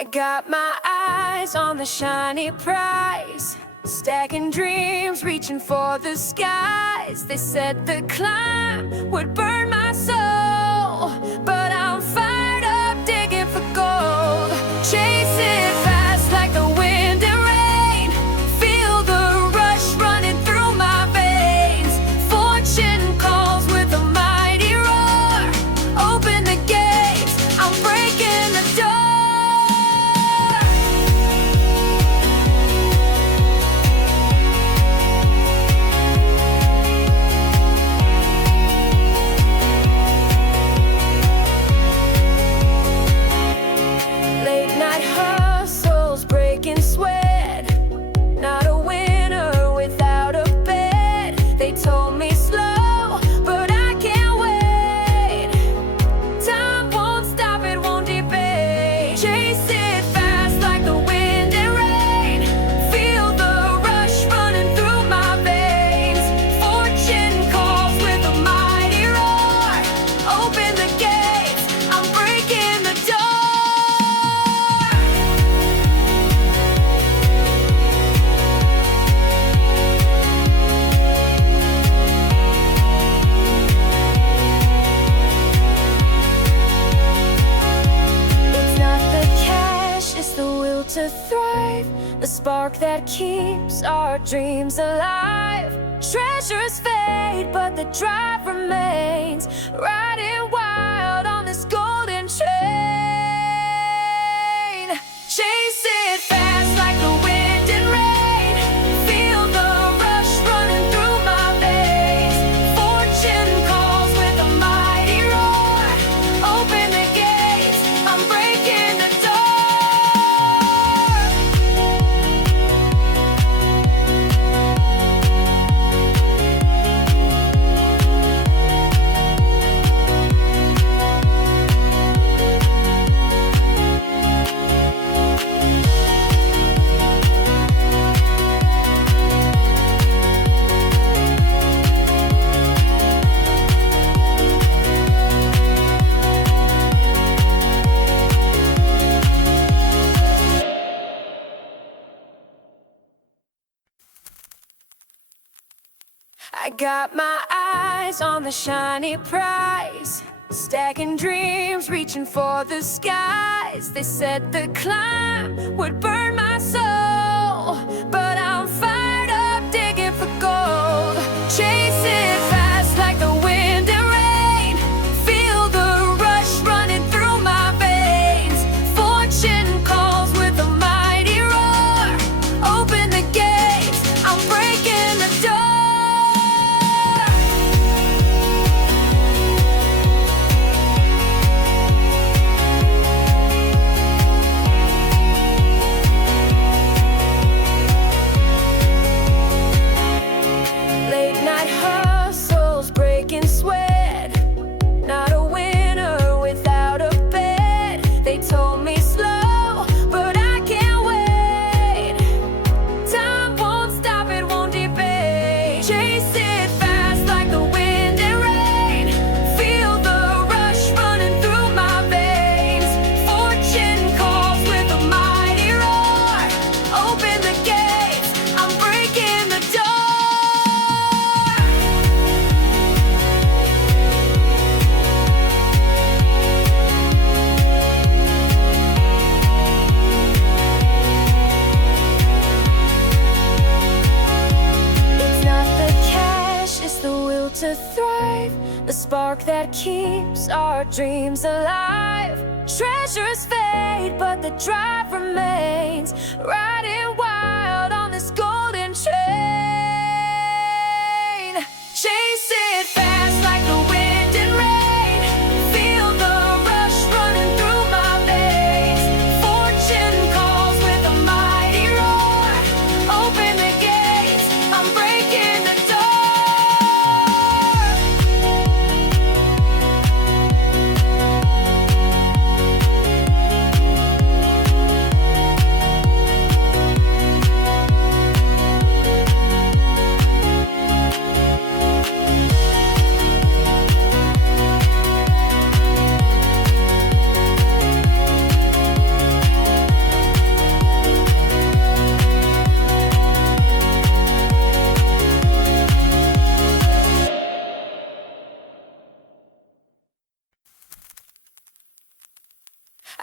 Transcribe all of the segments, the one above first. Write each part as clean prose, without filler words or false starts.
I got my eyes on the shiny prize, stacking dreams, reaching for the skies. They said the climb would burn my soul, but I'm fired up, digging for gold. Chasing fast like the wind and rain, feel the rush running through my veins. Fortune calls with a mighty roar, open the gates, I'm breaking the door. Late night hustles, breaking sweat, not a winner without a bed. They told me slow, but I can't wait. Time won't stop, it won't debate. Chase it fast like the wind and rain, feel the rush running through my veins. Fortune calls with a mighty roar, open the gates, I'm breaking the door. It's not the cash, it's the will to thrive, the spark that keeps our dreams alive. Treasures fade, but the drive remains, riding wild on this golden train. Chase it fast like the wind and rain, feel the rush running through my veins. Fortune calls with a mighty roar, open the gates, I'm breaking the door. I got my eyes on the shiny prize, stacking dreams, reaching for the skies. They said the climb would burn my soul, but I'm fired up, digging for gold. Chasing fast like the wind and rain, feel the rush running through my veins. Fortune calls with a mighty roar, open the gates, I'm breaking the door. Late night hustles, breaking sweat, not a winner without a bed. They told me slow, but I can't wait. Time won't stop, it won't debate. Chase it fast like the wind and rain, feel the rush running through my veins. Fortune calls with a mighty roar, open the gates, I'm breaking the door. It's not the cash, it's the will to thrive, the spark that keeps our dreams alive. Treasures fade, but the drive remains, riding wild on this golden train. Chase it fast like the wind and rain, feel the rush running through my veins. Fortune calls with a mighty roar, open the gates, I'm breaking the door.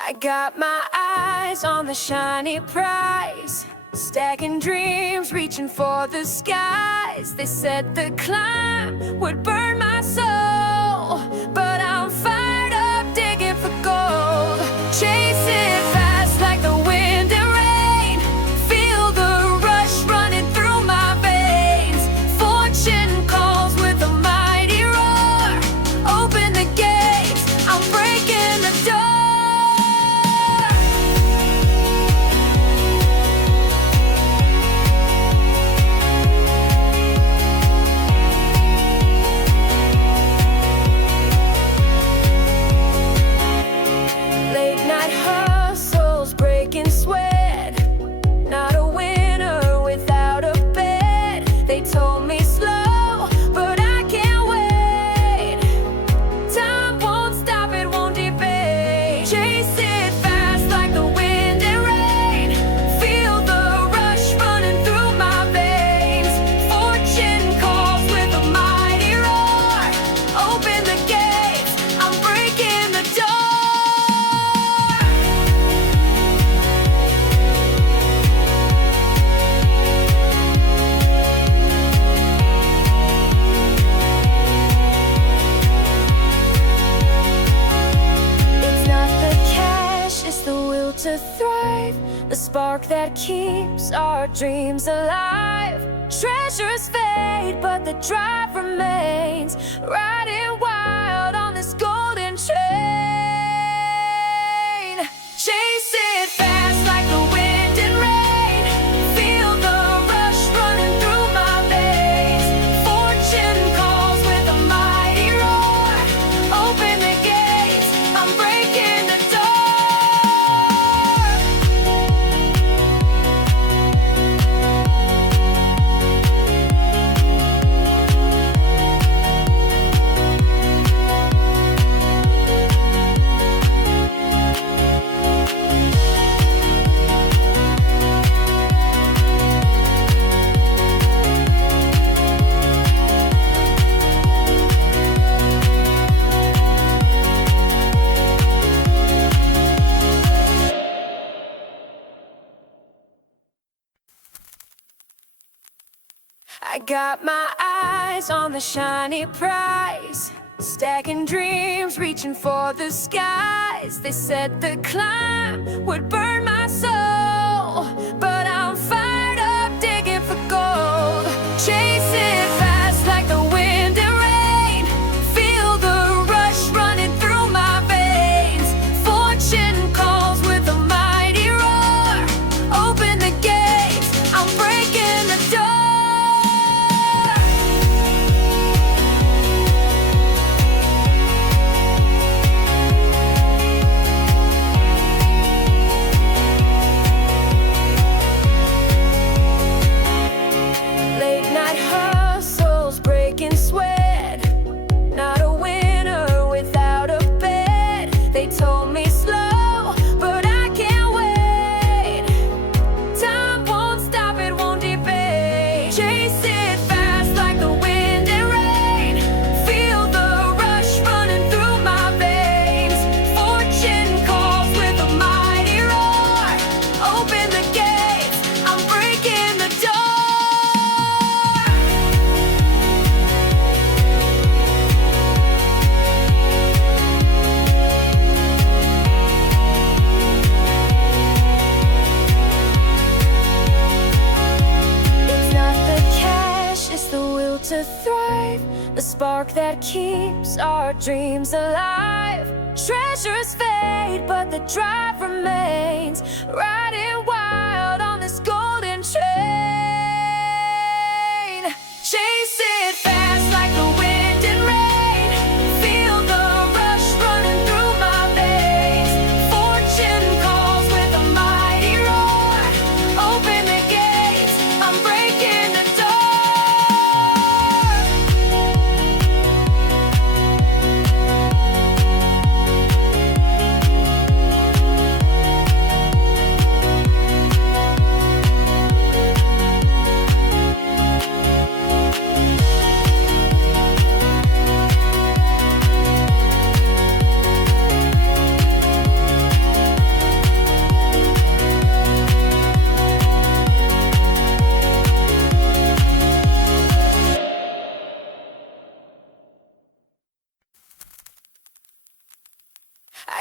I got my eyes on the shiny prize, stacking dreams, reaching for the skies. They said the climb would burn my soul, but I'm fired up, digging for gold. Chasing fast like the wind and rain, feel the rush running through my veins. Fortune calls with a mighty roar, open the gates, I'm breaking the door. Late night hustles, breaking sweat, not a winner without a bed. They told me slow, but I can't wait. Time won't stop, it won't debate. Chase it fast like the wind and rain, feel the rush running through my veins. Fortune calls with a mighty roar, open the gates, I'm breaking the door. It's not the cash, it's the will to thrive, the spark that keeps our dreams alive. Treasures fade, but the drive remains, riding wild on this golden train. Chase it fast like the wind and rain, feel the rush running through my veins. Fortune calls with a mighty roar, open the gates, I'm breaking the door. I got my eyes on the shiny prize, stacking dreams, reaching for the skies. They said the climb would burn my soul, but I'm fired up, digging for gold. Chasing fast like the wind and rain, feel the rush running through my veins. Fortune calls with a mighty roar, open the gates, I'm breaking the door. Late night hustles, breaking sweat, not a winner without a bed. They told me slow, but I can't wait. Time won't stop, it won't debate. Chase it fast like the wind and rain, feel the rush running through my veins. Fortune calls with a mighty roar, open the gates, I'm breaking the door. It's not the cash, it's the will to thrive, the spark that keeps our dreams alive. Treasures fade, but the drive remains, riding wild on this golden train. Chase it fast like the wind and rain, feel the rush running through my veins. Fortune calls with a mighty roar, open the gates, I'm breaking the door.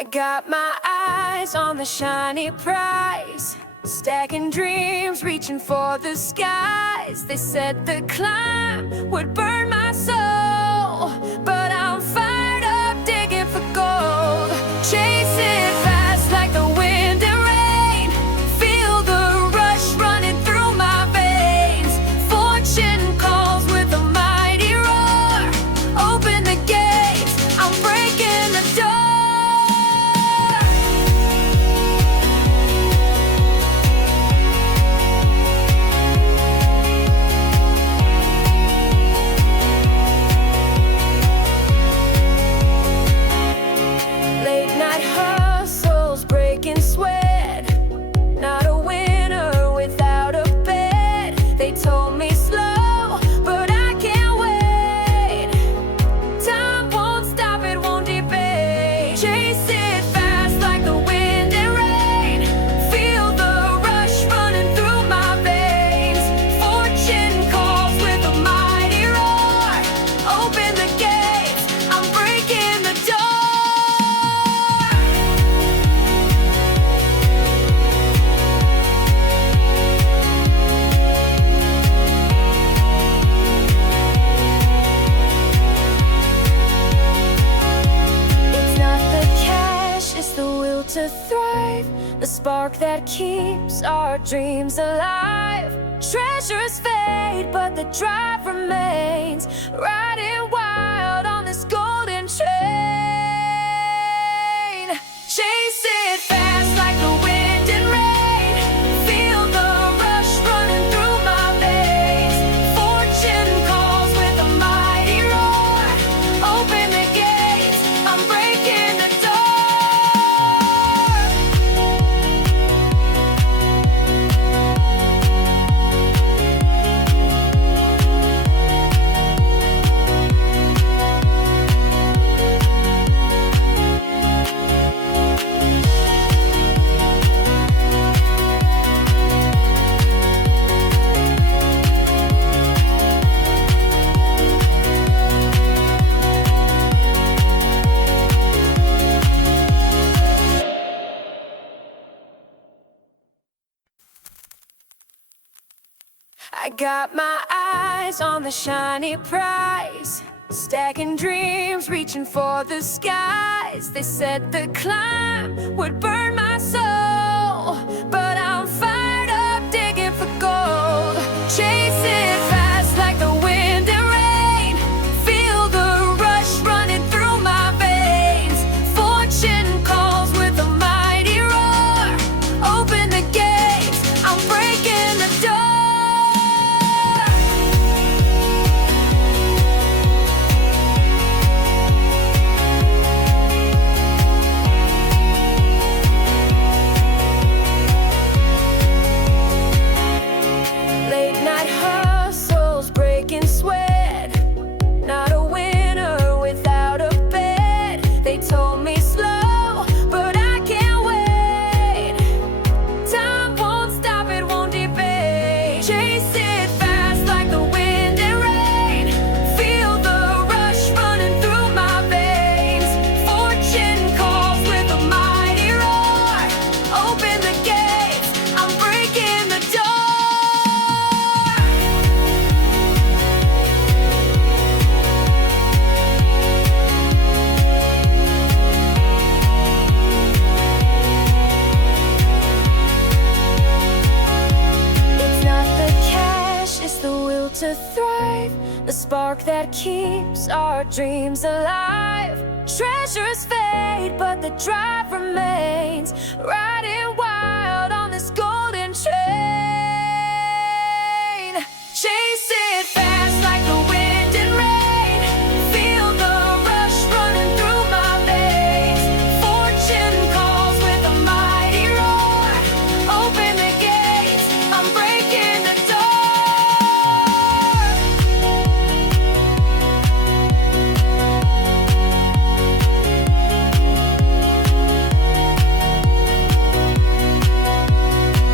got my eyes on the shiny prize, stacking dreams, reaching for the skies. They said the climb would burn my soul, but I'm fired up, digging for gold. Chasing fast like the wind and rain, feel the rush running through my veins. Fortune calls with a mighty roar, open the gates, I'm breaking the door. To thrive, the spark that keeps our dreams alive. Treasures fade, but the drive remains. Riding wild on this golden train. Chase it fast like the wind and rain. Feel the rush running through my veins. Fortune calls with a mighty roar. Open the gates, I'm breaking the door. I got my eyes on the shiny prize, stacking dreams, reaching for the skies. They said the climb would burn my soul, but I'm fired up, digging for gold. Chasing fast like the wind and rain, feel the rush running through my veins. Fortune calls with a mighty roar, open the gates, I'm breaking the door. To thrive, the spark that keeps our dreams alive. Treasures fade, but the drive remains. Riding wild on this golden train. Chase it fast like the wind and rain. Feel the rush running through my veins. Fortune calls with a mighty roar. Open the gates, I'm breaking the door.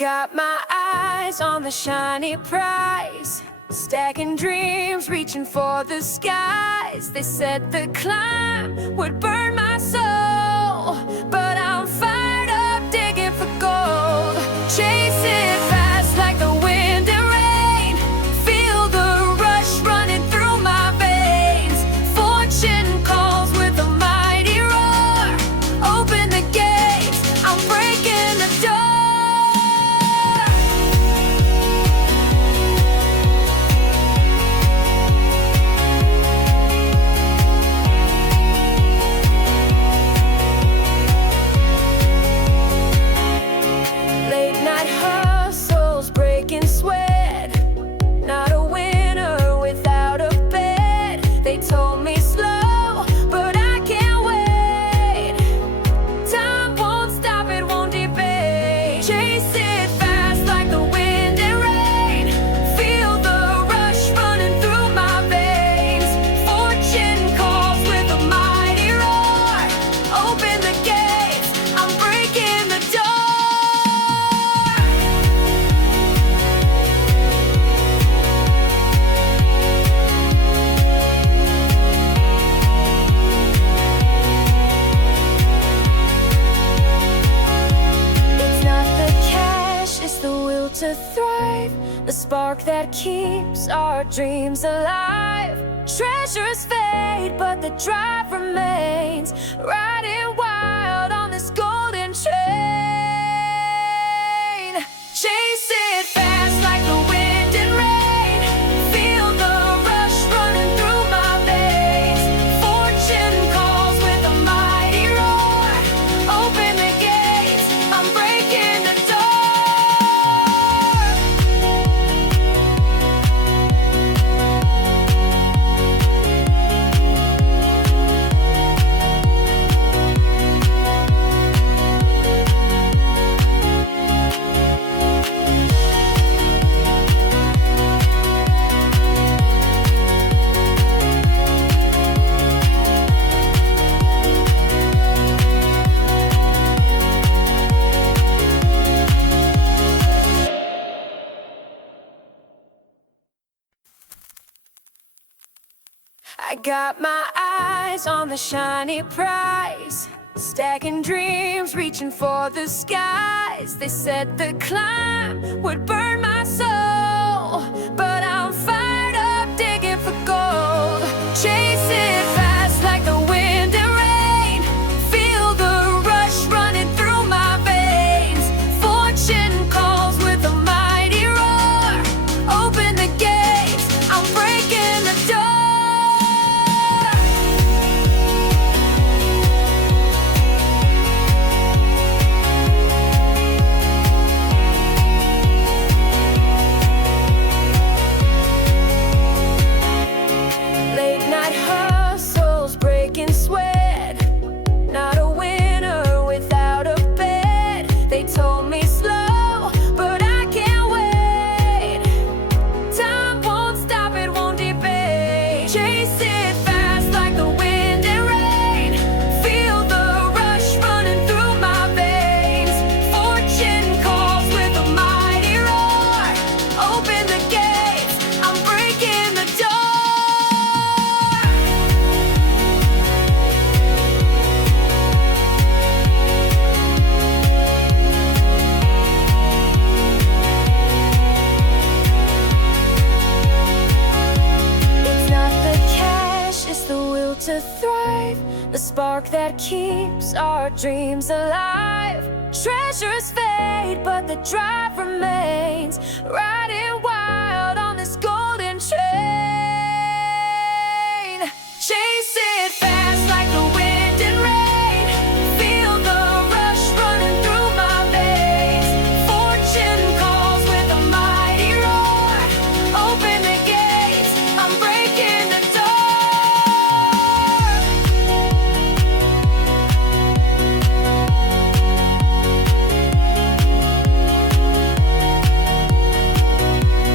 got my eyes on the shiny prize, stacking dreams, reaching for the skies. They said the climb would burn my soul, but I'm fired up, digging for gold. Chasing fast like the wind and rain, feel the rush running through my veins. Fortune calls with a mighty roar, open the gates, I'm breaking the door. Sweat, not a winner without a bed. They told me slow, but I can't wait. Time won't stop, it won't debate. Chase it fast like the wind and rain, feel the rush running through my veins. Fortune calls with a mighty roar, open the gates, I'm breaking the door. To thrive, the spark that keeps our dreams alive. Treasures fade, but the drive remains. Riding wild on this golden train. Chase it fast like the wind and rain, feel the rush running through my veins. Fortune calls with a mighty roar, open the gates, I'm breaking the door. I got my eyes on the shiny prize, stacking dreams, reaching for the skies. They said the climb would burn my soul, but I'm fired up, digging for gold. Chasing fast like the wind and rain, feel the rush running through my veins. Fortune calls with a mighty roar, open the gates, I'm breaking the door. To thrive, the spark that keeps our dreams alive. Treasures fade, but the drive remains. Riding wild on this golden train. Chase it fast like the wind and rain, feel the rush running through my veins. Fortune calls with a mighty roar, open the gates, I'm breaking the door.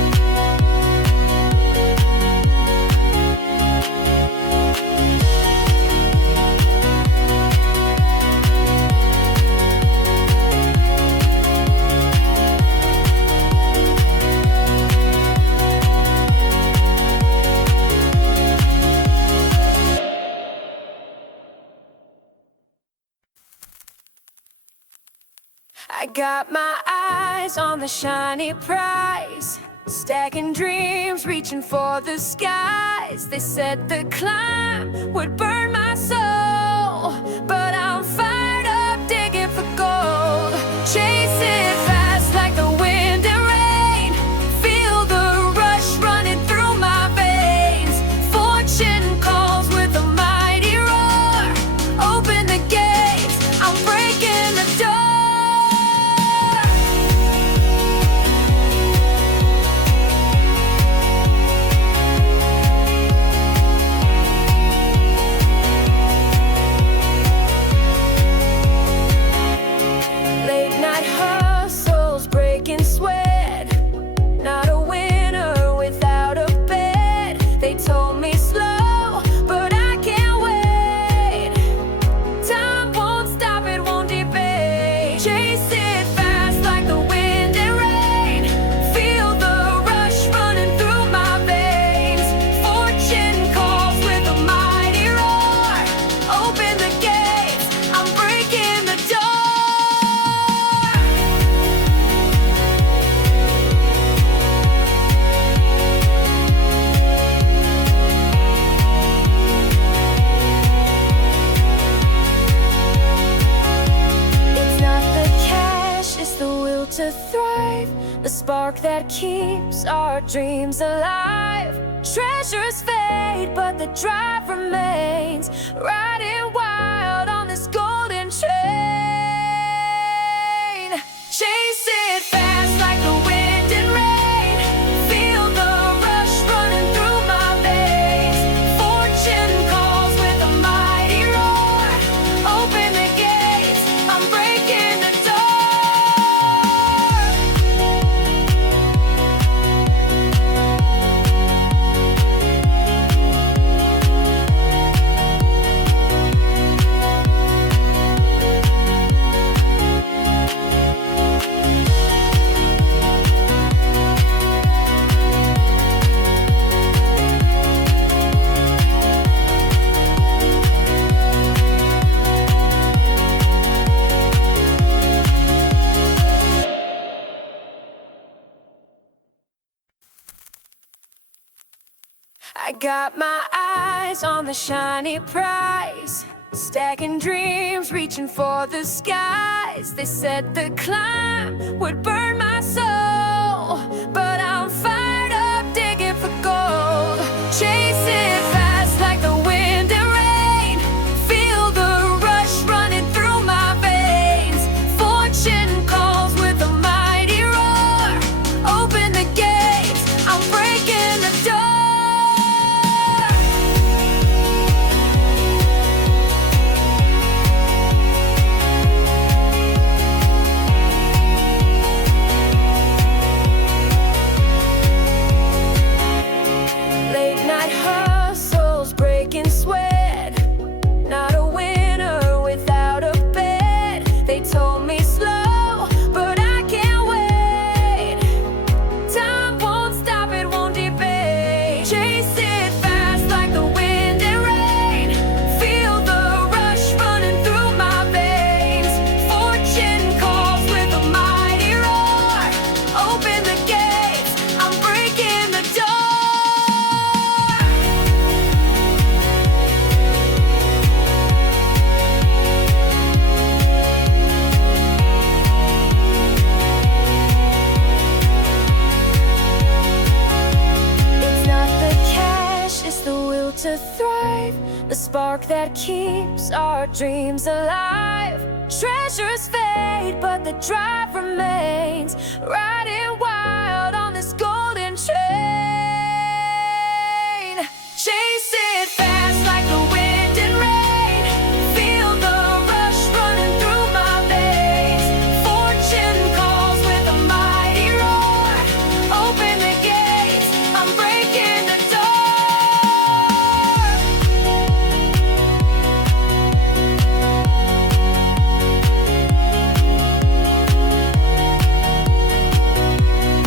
got my eyes on the shiny prize, stacking dreams, reaching for the skies. They said the climb would burn my soul, but I'm fired up, digging for gold. Chasing fast like the wind and rain, feel the rush running through my veins. Fortune calls with a mighty roar, open the gates, I'm breaking the door. Late night hustles, breaking sweat, not a winner without a bed. They told me slow, but I can't wait. Time won't stop, it won't debate. Chase it fast like the wind and rain, feel the rush running through my veins. Fortune calls with a mighty roar, open the gates, I'm breaking the door. It's not the cash, it's the will to thrive, the spark that keeps our dreams alive. Treasures fade, but the drive remains, riding wild on this golden train. Chase it fast like the wind and rain, feel the rush running through my veins. Fortune calls with a mighty roar, open the gates, I'm breaking the door. I got my eyes on the shiny prize, stacking dreams, reaching for the skies. They said the climb would burn my soul, but I'm fired up, digging for gold. Chasing fast like the wind and rain, feel the rush running through my veins. Fortune calls with a mighty roar, open the gates, I'm breaking the door. Late night hustles, breaking sweat, not a winner without a bed. They told me slow, but I can't wait. Time won't stop, it won't debate. Chase it fast like the wind and rain, feel the rush running through my veins. Fortune calls with a mighty roar, open the gates, I'm breaking the door. It's not the cash, it's the will to thrive, the spark that keeps our dreams alive. Treasures fade, but the drive remains, riding wild on this golden train. Chase it fast like the wind and rain, feel the rush running through my veins. Fortune calls with a mighty roar, open the gates, I'm breaking the door.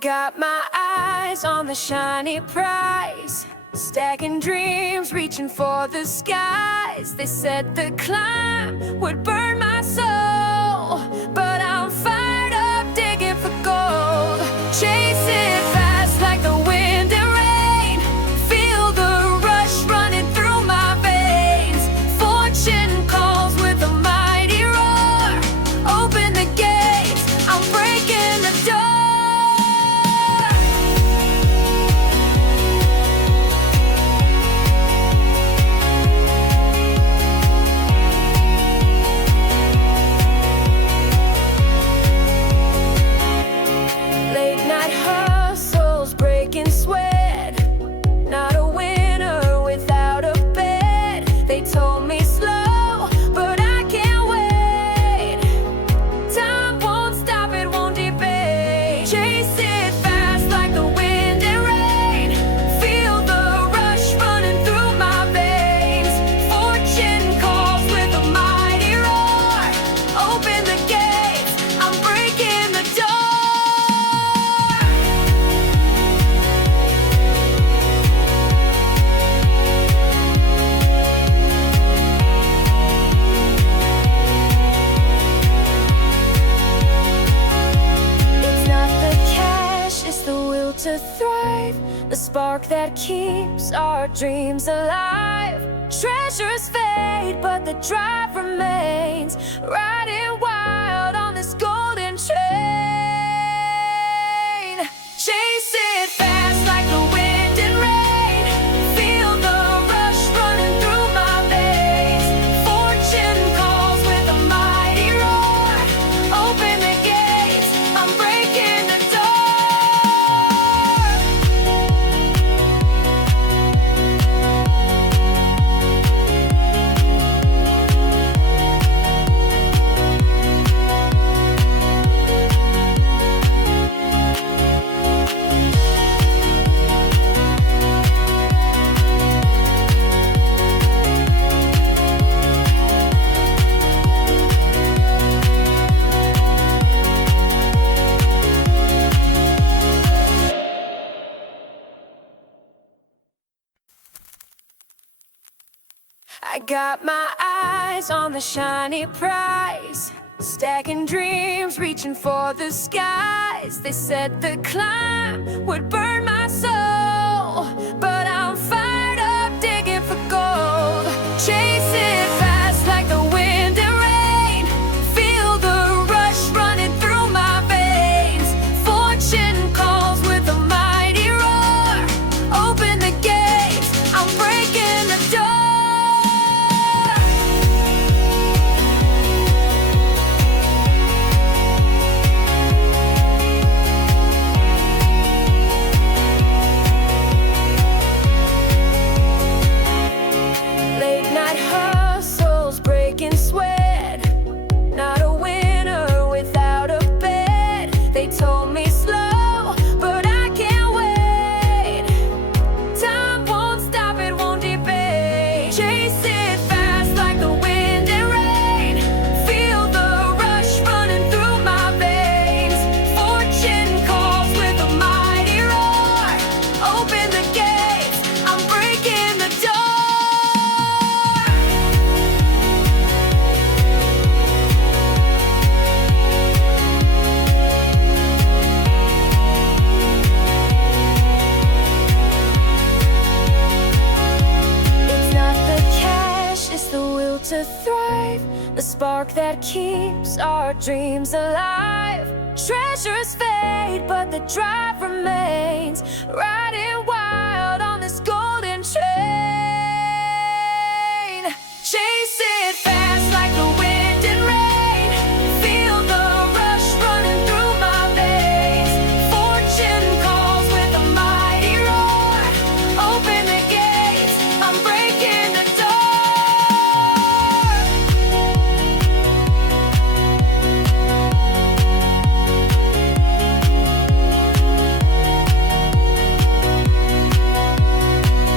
got my eyes on the shiny prize, stacking dreams, reaching for the skies. They said the climb would burn my soul, but I'm fired up, digging for gold. Chasing fast like the wind and rain, feel the rush running through my veins. Fortune calls with a mighty roar, open the gates, I'm breaking the door. Late night hustles, breaking sweat, not a winner without a bed. They told me slow, but I can't wait. Time won't stop, it won't debate. Chase it fast like the wind and rain, feel the rush running through my veins. Fortune calls with a mighty roar, open the gates, I'm breaking the door. It's not the cash, it's the will to thrive, the spark that keeps our dreams alive. Treasures fade, but the drive remains, riding wild on this golden train. Chase it fast like the wind and rain, feel the rush running through my veins. Fortune calls with a mighty roar, open the gates, I'm breaking the door. I got my eyes on the shiny prize, stacking dreams, reaching for the skies. They said the climb would burn my soul, but I'm fired up, digging for gold. Chasing fast like the wind and rain, feel the rush running through my veins. Fortune calls with a mighty roar, open the gates, I'm breaking the door. Late night hustles, breaking sweat, not a winner without a bed. They told me slow, but I can't wait. Time won't stop, it won't debate. Chase it fast like the wind and rain, feel the rush running through my veins. Fortune calls with a mighty roar, open the gates, I'm breaking the door. It's not the cash, it's the will to thrive, the spark that keeps our dreams alive. Treasures fade, but the drive remains, riding wild on this golden train. Chase it fast like the wind and rain, feel the rush running through my veins. Fortune calls with a mighty roar, open the gates, I'm breaking the door.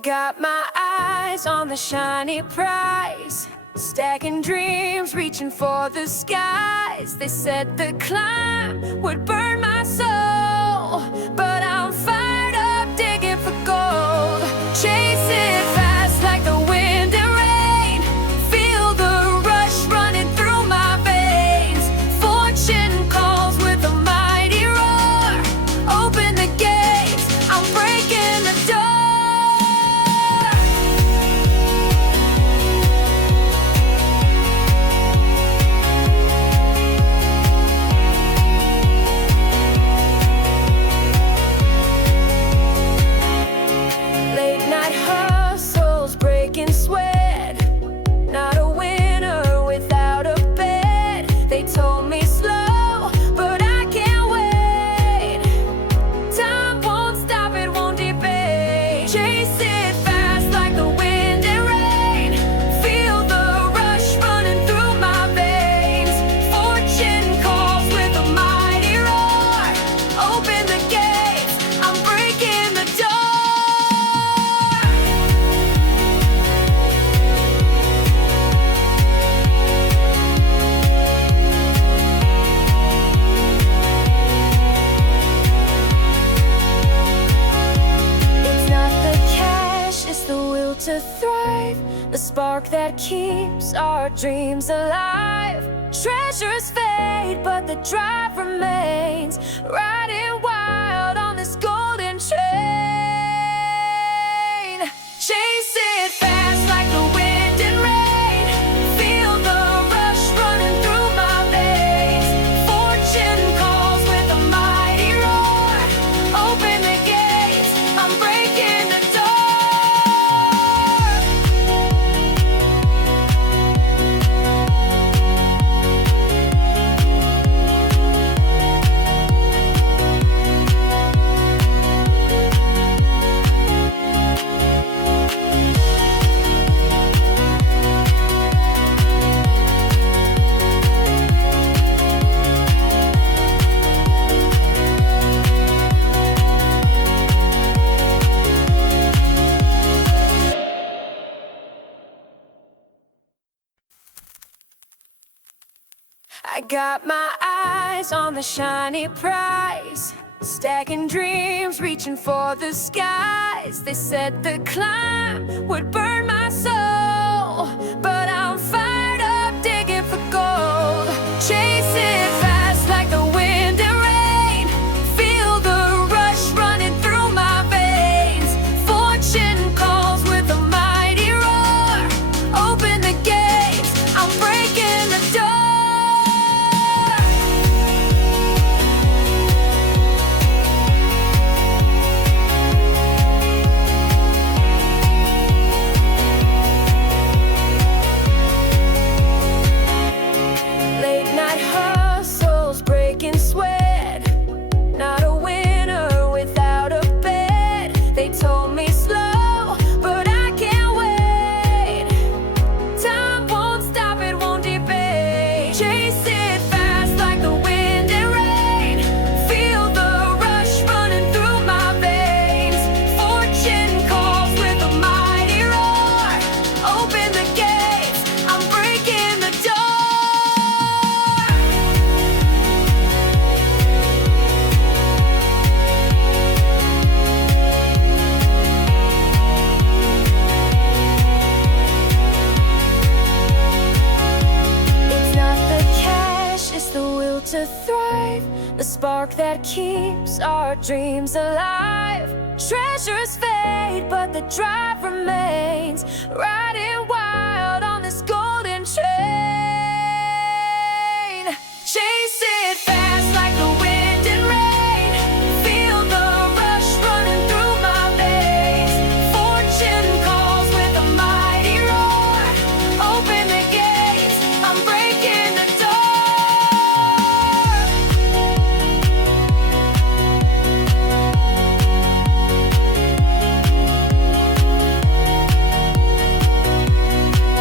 got my eyes on the shiny prize, stacking dreams, reaching for the skies. They said the climb would burn my soul, but I'm fired up, digging for gold. Chasing fast like the wind and rain, feel the rush running through my veins. Fortune calls with a mighty roar, open the gates, I'm breaking the door. Late night hustles, breaking sweat, not a winner without a bed. They told me slow, but I can't wait. Time won't stop, it won't debate. Chase it fast like the wind and rain, feel the rush running through my veins. Fortune calls with a mighty roar, open the gates, I'm breaking the door. It's not the cash, it's the will to thrive, the spark that keeps our dreams alive. Treasures fade, but the drive remains, riding wild on this golden train. Chase it fast like the wind and rain, feel the rush running through my veins. Fortune calls with a mighty roar, open the gates, I'm breaking the door. I got my eyes on the shiny prize, stacking dreams, reaching for the skies. They said the climb would burn my soul, but I'm fired up, digging for gold. Chase it fast like the wind and rain, feel the rush running through my veins. Fortune calls with a mighty roar, open the gates, I'm breaking the door. Late night hustles, breaking sweat, not a winner without a bed. They told me slow, but I can't wait. Time won't stop, it won't debate. Chase it fast like the wind and rain, feel the rush running through my veins. Fortune calls with a mighty roar, open the gates, I'm breaking the door. It's not the cash, it's the will to thrive, the spark that keeps our dreams alive. Treasures fade, but the drive remains, riding wild on this golden train. Chase it fast like the wind and rain, feel the rush running through my veins. Fortune calls with a mighty roar, open the gates, I'm breaking the door.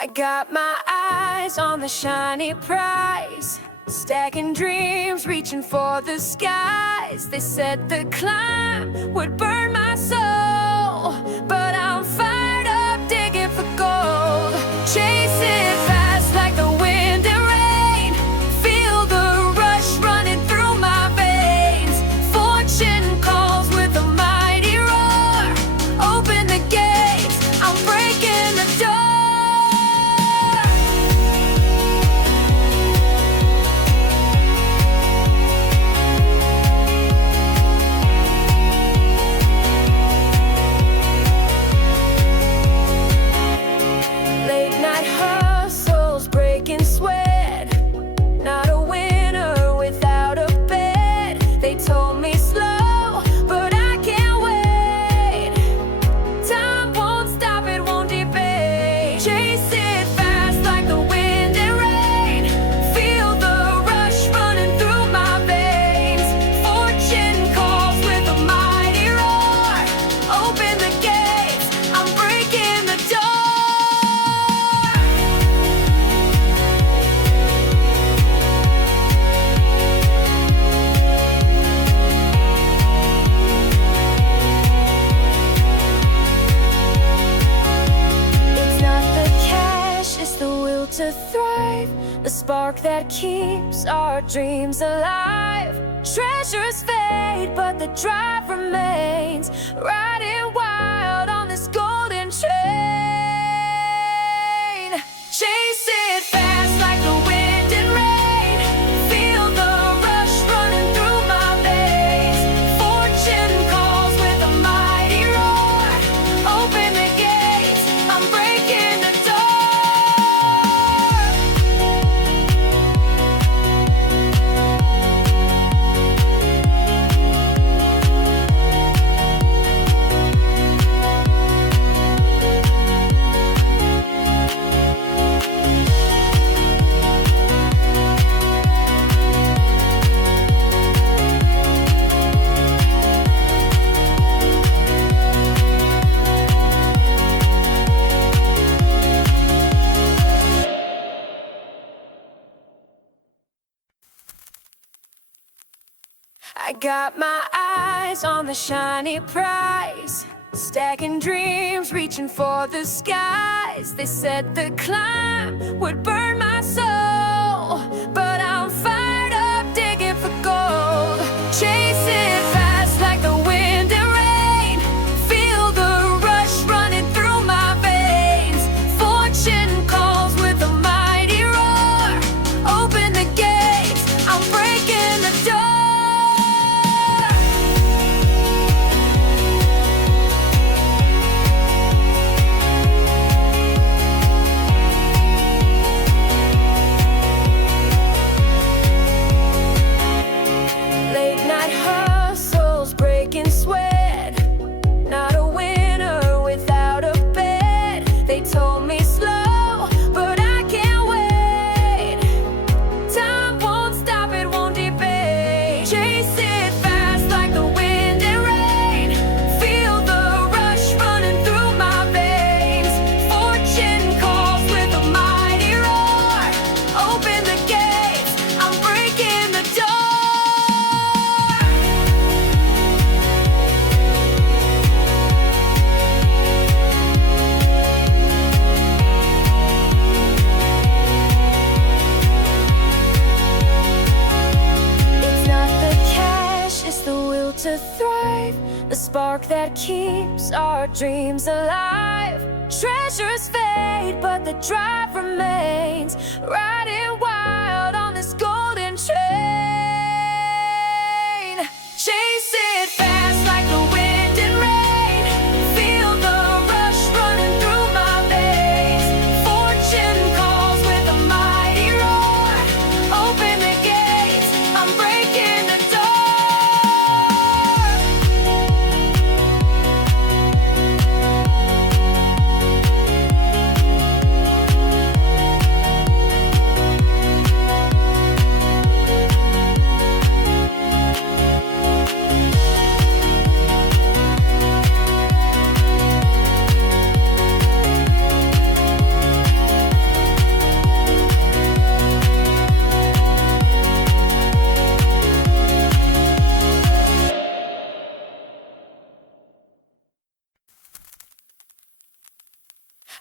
I got my eyes on the shiny prize, stacking dreams, reaching for the skies. They said the climb would burn my soul, but I'm fired up, digging for gold. Chasing fast like the wind and rain, feel the rush running through my veins. Fortune calls with a mighty roar, open the gates, I'm breaking the door. Late night hustles, breaking sweat, not a winner without a bed. They told me slow, but I can't wait. Time won't stop, it won't debate. Chase it fast like the wind and rain, feel the rush running through my veins. Fortune calls with a mighty roar, open the gates, I'm breaking the door. It's not the cash, it's the will to thrive, the spark that keeps our dreams alive. Treasures fade, but the drive remains, riding wild on this golden train. Chase it fast like the wind and rain, feel the rush running through my veins. Fortune calls with a mighty roar, open the gates, I'm breaking the door. I got my eyes on the shiny prize, stacking dreams, reaching for the skies. They said the climb would burn my soul, but I'm fired up, digging for gold. Chasing fast like the wind and rain, feel the rush running through my veins. Fortune calls with a mighty roar, open the gates, I'm breaking the door. Late night hustles, breaking sweat, not a winner without a bed. They told me slow, but I can't wait. Time won't stop, it won't debate. Chase it fast like the wind and rain, feel the rush running through my veins. Fortune calls with a mighty roar, open the gates, I'm breaking the door. It's not the cash, it's the will to thrive, the spark that keeps our dreams alive. Treasures fade, but the drive remains, riding wild on this golden train. Chase it fast like the wind and rain, feel the rush running through my veins. Fortune calls with a mighty roar, open the gates, I'm breaking the door.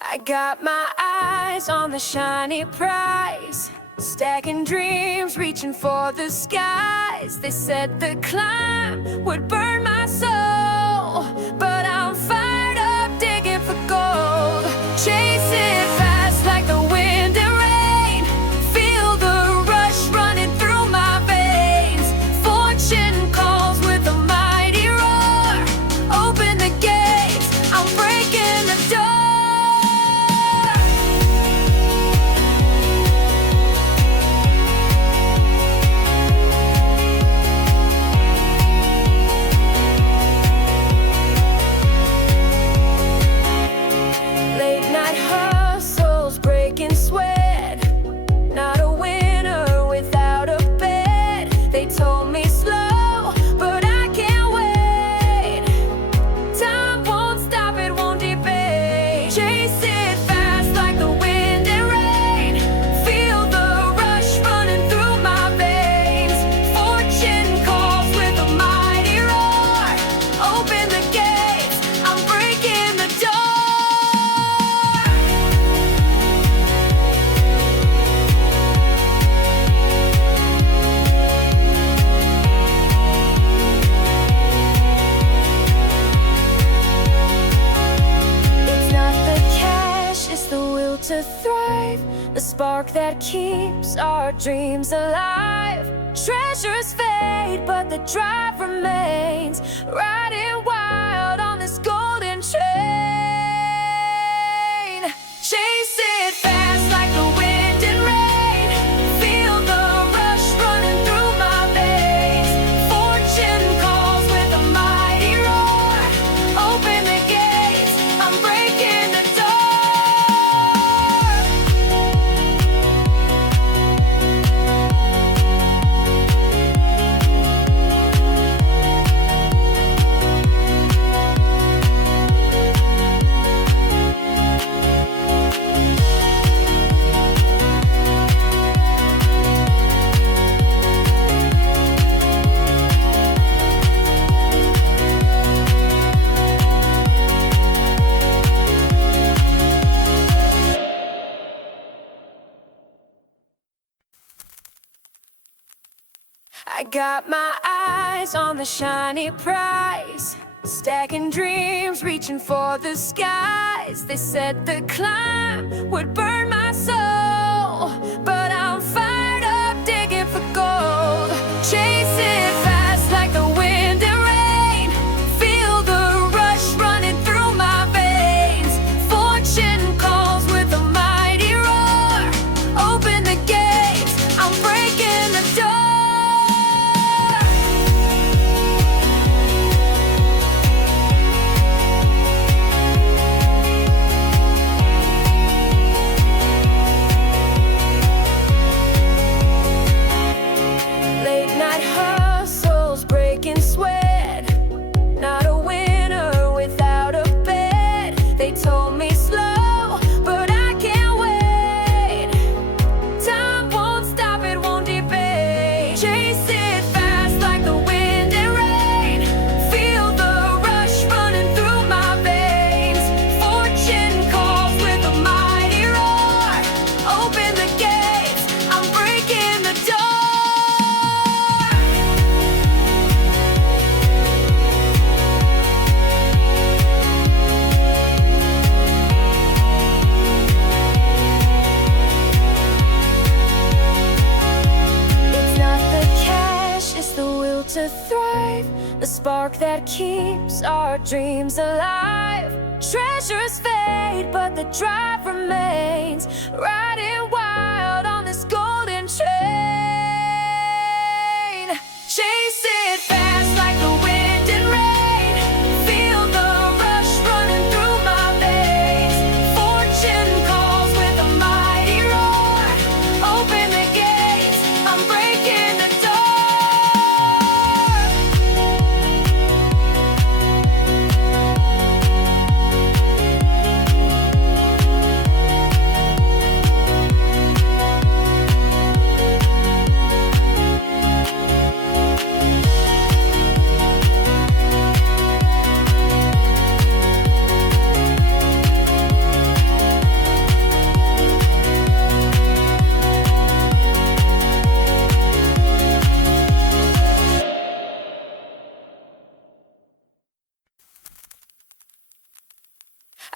I got my eyes on the shiny prize, stacking dreams, reaching for the skies. They said the climb would burn my soul, but I'm fired up, digging for gold. Chasing fast like the wind and rain, feel the rush running through my veins. Fortune calls with a mighty roar, open the gates, I'm breaking the door. Late night hustles, breaking sweat, not a winner without a bed. They told me slow, but I can't wait. Time won't stop, it won't debate. Chase it fast like the wind and rain, feel the rush running through my veins. Fortune calls with a mighty roar, open the gates, I'm breaking the door. It's not the cash, it's the will to thrive, the spark that keeps our dreams alive. Treasures fade, but the drive remains, riding wild on this golden train. Chase it fast like the wind and rain, feel the rush running through my veins. Fortune calls with a mighty roar, open the gates, I'm breaking the door. I got my eyes on the shiny prize, stacking dreams, reaching for the skies. They said the climb would burn my soul, but I'm fired up, digging for gold. Chasing fast like the wind and rain, feel the rush running through my veins. Fortune calls with a mighty roar, open the gates, I'm breaking the door. Late night hustles, breaking sweat, not a winner without a bed. They told me slow, but I can't wait. Time won't stop, it won't debate. Chase it fast like the wind and rain, feel the rush running through my veins. Fortune calls with a mighty roar, open the gates, I'm breaking the door. It's not the cash, it's the will to thrive, the spark that keeps our dreams alive. Treasures fade, but the drive remains, riding wild on this golden train. Chase it fast like the wind and rain, feel the rush running through my veins. Fortune calls with a mighty roar, open the gates, I'm breaking the door.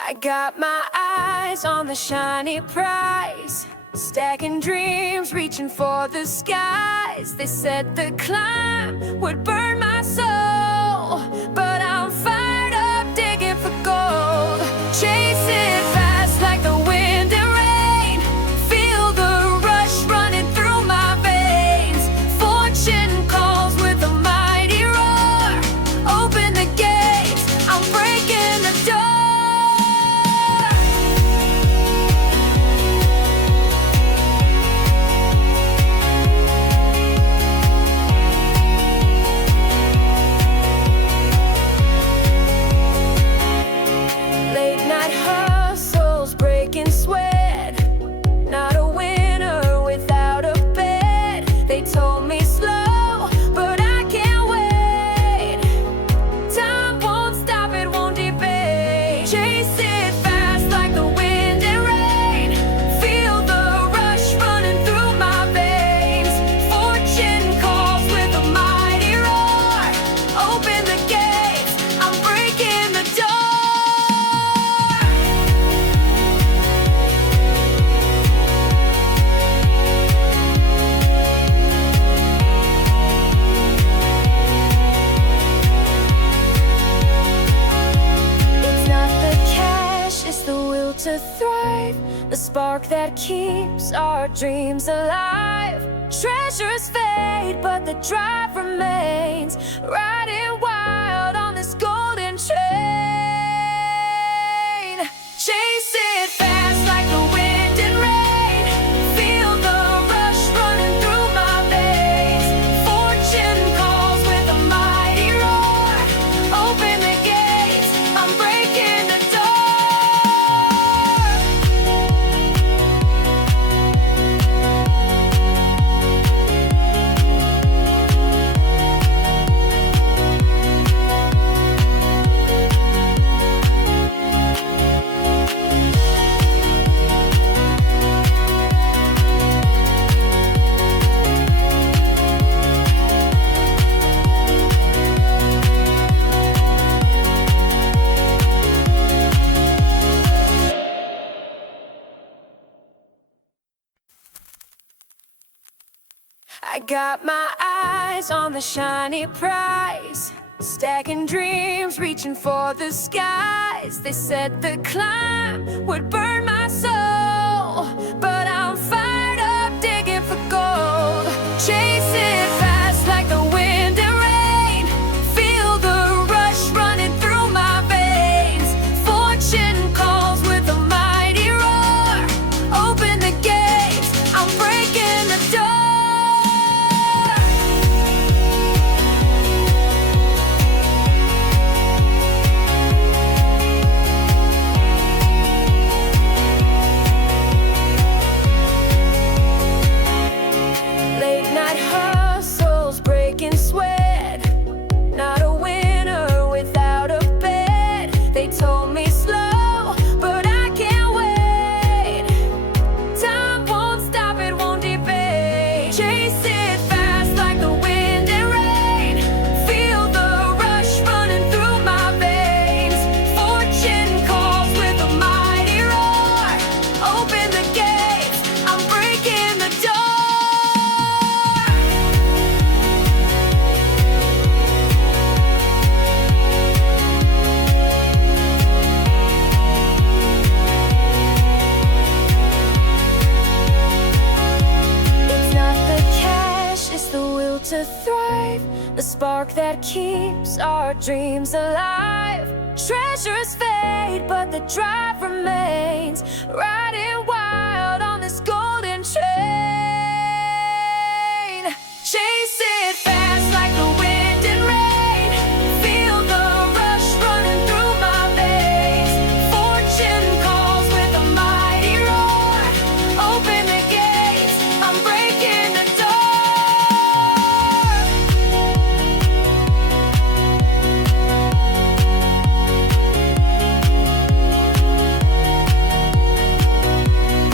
I got my eyes on the shiny prize, stacking dreams, reaching for the skies. They said the climb would burn my soul, but I'm fired up, digging for gold. Chasing fast like the wind and rain, feel the rush running through my veins. Fortune calls with a mighty roar, open the gates, I'm breaking the door. Late night hustles, breaking sweat, not a winner without a bed. They told me slow, but I can't wait. Time won't stop, it won't debate. Chase it fast like the wind and rain, feel the rush running through my veins. Fortune calls with a mighty roar, open the gates, I'm breaking the door. It's not the cash, it's the will to thrive, the spark that keeps our dreams alive. Treasures fade, but the drive remains, riding wild on this golden train. Chase it fast like the wind and rain, feel the rush running through my veins. Fortune calls with a mighty roar, open the gates, I'm breaking the door. I got my eyes on the shiny prize, stacking dreams, reaching for the skies. They said the climb would burn my soul, but I'm fired up, digging for gold. Chasing fast like the wind and rain, feel the rush running through my veins. Fortune calls with a mighty roar, open the gates, I'm breaking the door. Late night hustles, breaking sweat, not a winner without a bed. They told me slow, but I can't wait. Time won't stop, it won't debate. Chase it fast like the wind and rain, feel the rush running through my veins. Fortune calls with a mighty roar, open the gates, I'm breaking the door. It's not the cash, it's the will to thrive, the spark that keeps our dreams alive. Treasures fade, but the drive remains, riding wild on this golden train. Chase it fast like the wind and rain, feel the rush running through my veins. Fortune calls with a mighty roar, open the gates, I'm breaking the door.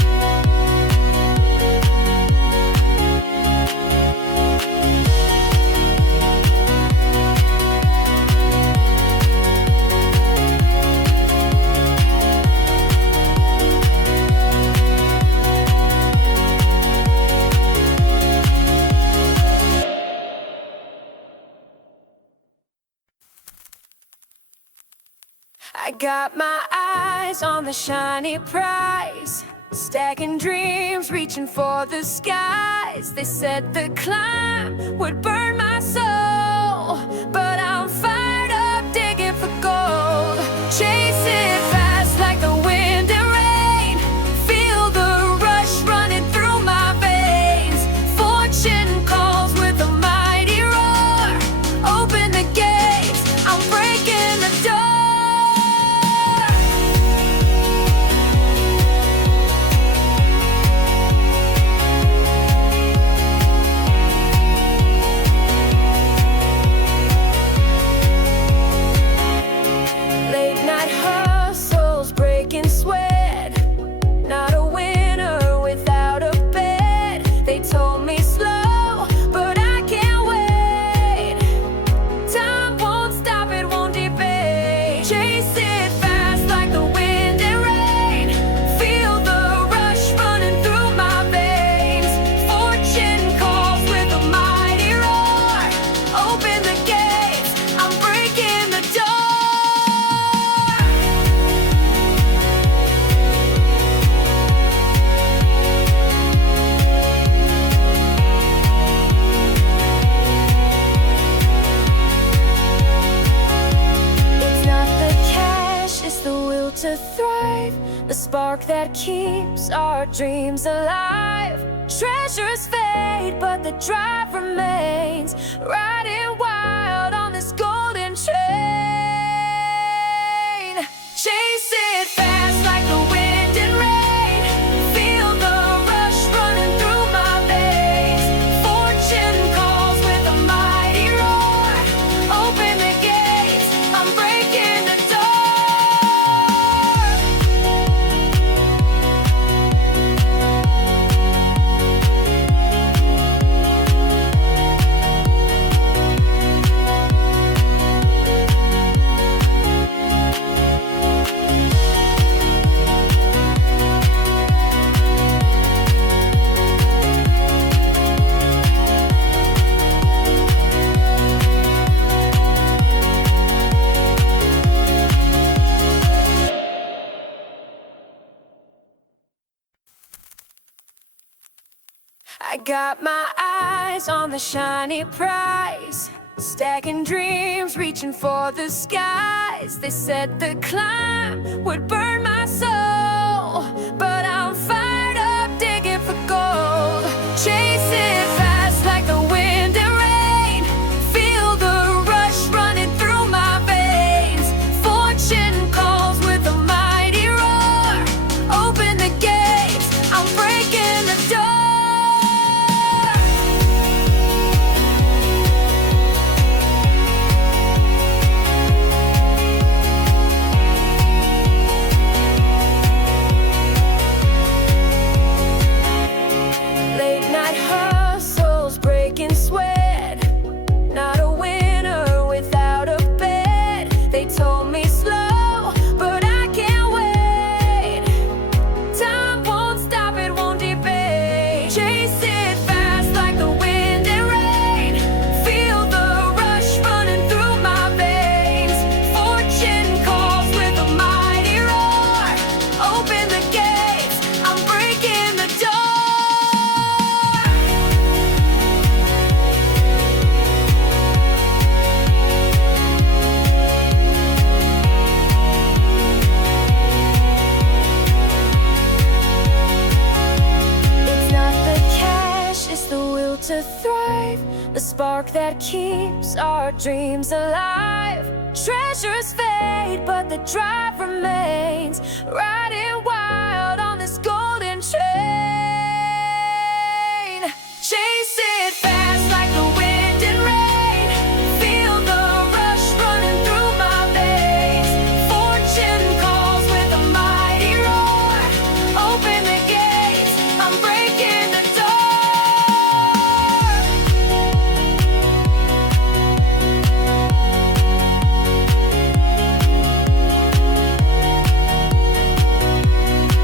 I got my eyes on the shiny prize, stacking dreams, reaching for the skies. They said the climb would burn my soul, but I'm fired up, digging for gold. Chase it fast like the wind and rain, feel the rush running through my veins. Fortune calls with a mighty roar, open the gates, I'm breaking the door. Late night hustles, breaking sweat, not a winner without a bed. They told me slow, but I can't wait. Time won't stop, it won't debate. Chase it fast like the wind and rain, feel the rush running through my veins. Fortune calls with a mighty roar, open the gates, I'm breaking the door. It's not the cash, it's the will to thrive, the spark that keeps our dreams alive. Treasures fade, but the drive remains, riding wild on this golden train. Chase it fast like the wind and rain, feel the rush running through my veins. Fortune calls with a mighty roar, open the gates, I'm breaking the door. I got my eyes on the shiny prize, stacking dreams, reaching for the skies. They said the climb would burn my soul, but I'm fired up, digging for gold. Chase it fast like the wind and rain, feel the rush running through my veins. Fortune calls with a mighty roar, open the gates, I'm breaking the door. Late night hustles, breaking sweat, not a winner without a bed. They told me slow, but I can't wait. Time won't stop, it won't debate. Chase it fast like the wind and rain, feel the rush running through my veins. Fortune calls with a mighty roar, open the gates, I'm breaking the door. It's not the cash, it's the will to thrive, the spark that keeps our dreams alive. Treasures fade, but the drive remains, riding wild on this golden train. Chase it fast like the wind and rain, feel the rush running through my veins. Fortune calls with a mighty roar, open the gates, I'm breaking the door.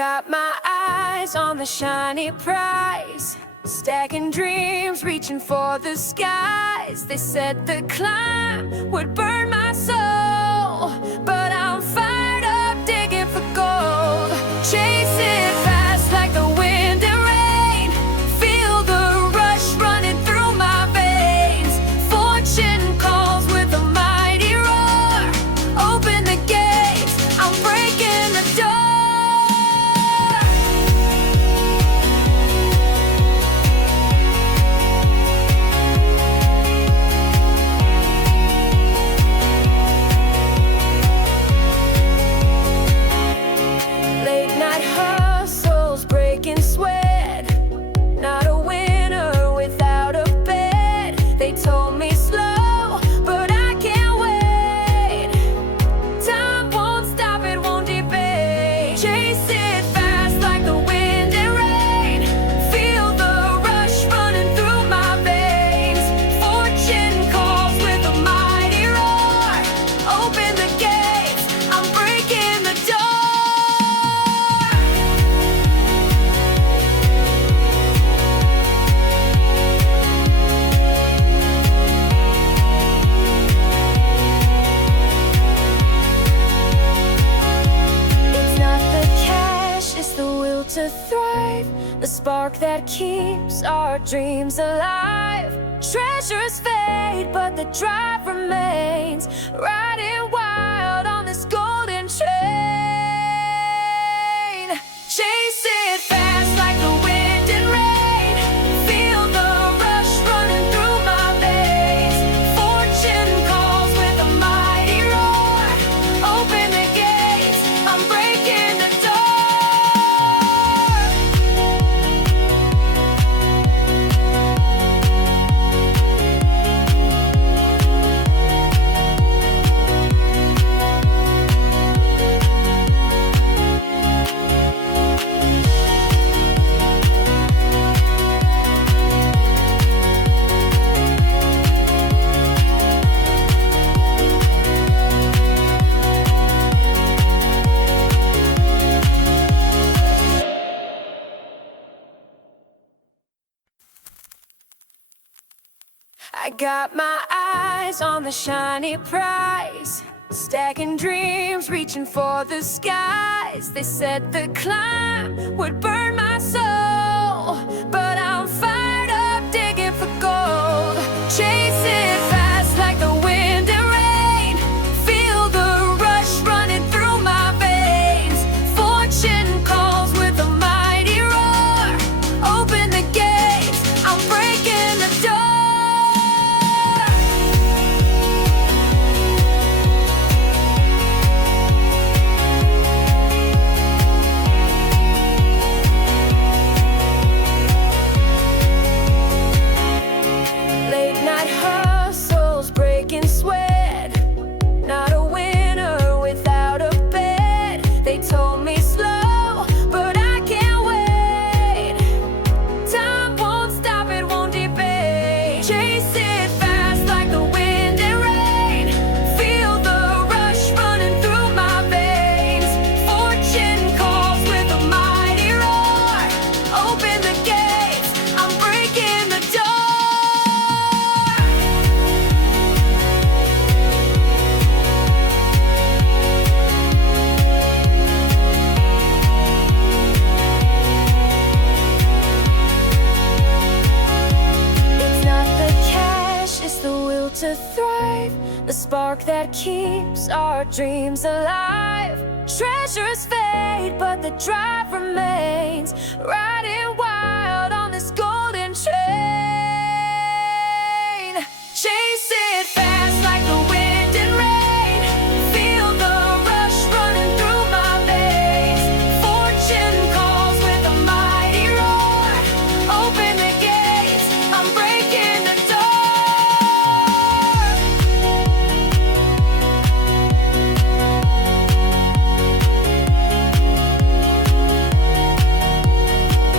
got my eyes on the shiny prize, stacking dreams, reaching for the skies. They said the climb would burn my soul, but I'm fired up, digging for gold. Chasing fast like the wind and rain, feel the rush running through my veins. Fortune calls with a mighty roar, open the gates, I'm breaking the door. Late night hustles, breaking sweat, not a winner without a bed. They told me slow, but I can't wait. Time won't stop, it won't debate. Chase it fast like the wind and rain, feel the rush running through my veins. Fortune calls with a mighty roar, open the gates, I'm breaking the door. It's not the cash, it's the will to thrive, the spark that keeps our dreams alive. Treasures fade, but the drive remains, riding wild on this golden train. Chase it fast like the wind and rain, feel the rush running through my veins. Fortune calls with a mighty roar, open the gates, I'm breaking the door. I got my eyes on the shiny prize, stacking dreams, reaching for the skies. They said the climb would burn my soul, but I'm fired up, digging for gold. Chasing fast like the wind and rain, feel the rush running through my veins. Fortune calls with a mighty roar, open the gates, I'm breaking the door. Late night hustles, breaking sweat, not a winner without a bed. They told me slow, but I can't wait. Time won't stop, it won't debate. Chase it fast like the wind and rain, feel the rush running through my veins. Fortune calls with a mighty roar, open the gates, I'm breaking the door. It's not the cash, it's the will to thrive, the spark that keeps our dreams alive. Treasures fade, but the drive remains, riding wild on this golden train. Chase it fast like the wind and rain, feel the rush running through my veins. Fortune calls with a mighty roar, open the gates, I'm breaking the door.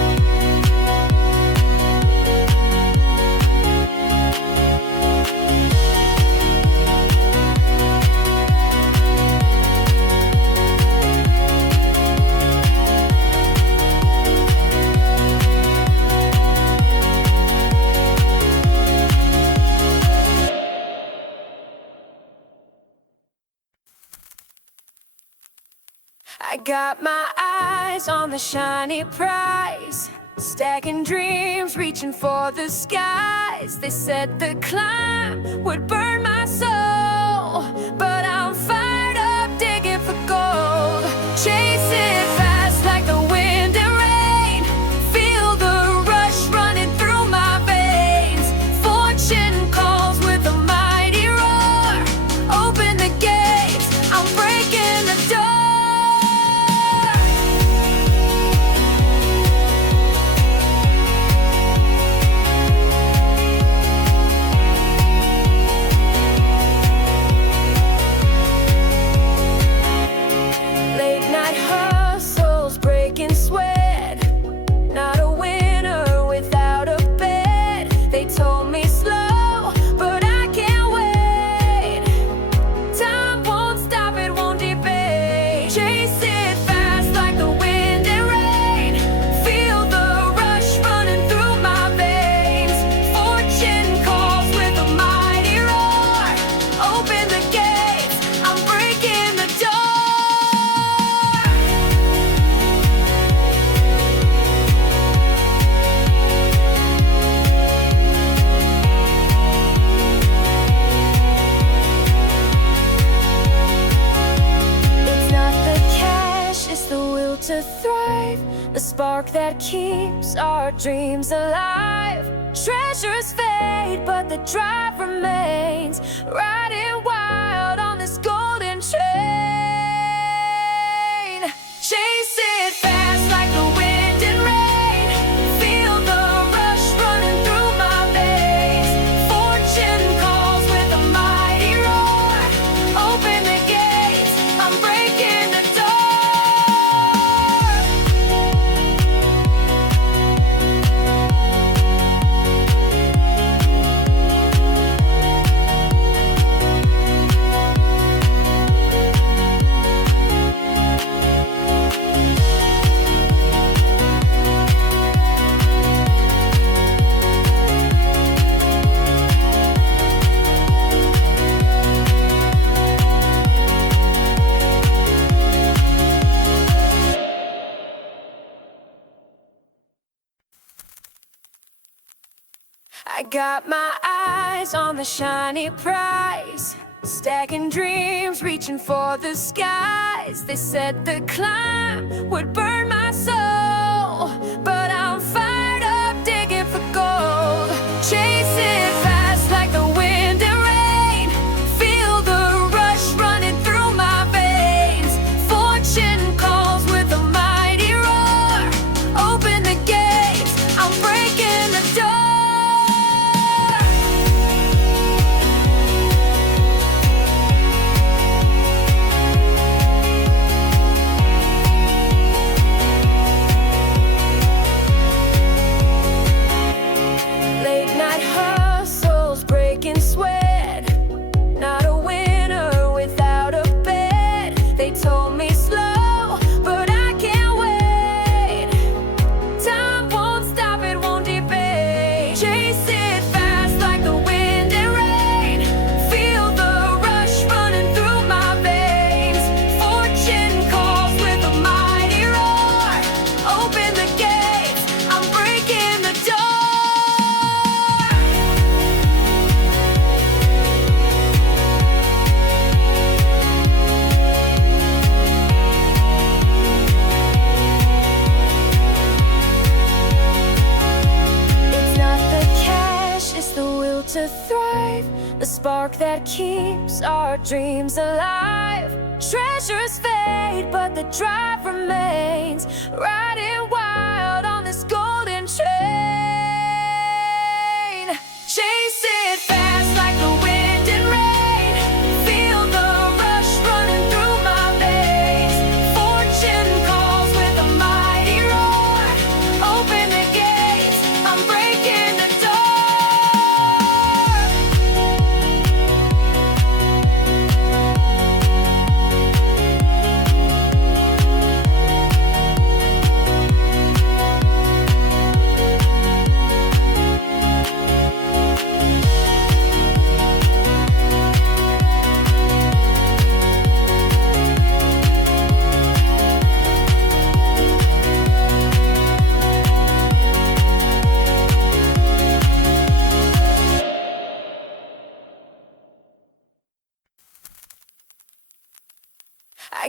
got my eyes on the shiny prize, stacking dreams, reaching for the skies. They said the climb would burn my soul, but I'm fired up, digging for gold. Chasing fast like the wind and rain, feel the rush running through my veins. Fortune calls with a mighty roar, open the gates, I'm breaking the door. Late night hustles, breaking sweat, not a winner without a bed. They told me slow, but I can't wait. Time won't stop, it won't debate. Chase it fast like the wind and rain, feel the rush running through my veins. Fortune calls with a mighty roar, open the gates, I'm breaking the door. It's not the cash, it's the will to thrive, the spark that keeps our dreams alive. Treasures fade, but the drive remains, riding wild on this golden train. Chase it fast like the wind and rain, feel the rush running through my veins. Fortune calls with a mighty roar, open the gates, I'm breaking the door. I got my eyes on the shiny prize, stacking dreams, reaching for the skies. They said the climb would burn my soul, but I'm fired up, digging for gold. Chasing fast like the wind and rain, feel the rush running through my veins. Fortune calls with a mighty roar, open the gates, I'm breaking the door. Late night hustles, breaking sweat, not a winner without a bed. They told me slow, but I can't wait. Time won't stop, it won't debate. Chase it fast like the wind and rain, feel the rush running through my veins. Fortune calls with a mighty roar, open the gates, I'm breaking the door. It's not the cash, it's the will to thrive, the spark that keeps our dreams alive. Treasures fade, but the drive remains, riding wild on this golden train. Chase it fast like the wind and rain, feel the rush running through my veins. Fortune calls with a mighty roar, open the gates, I'm breaking the door.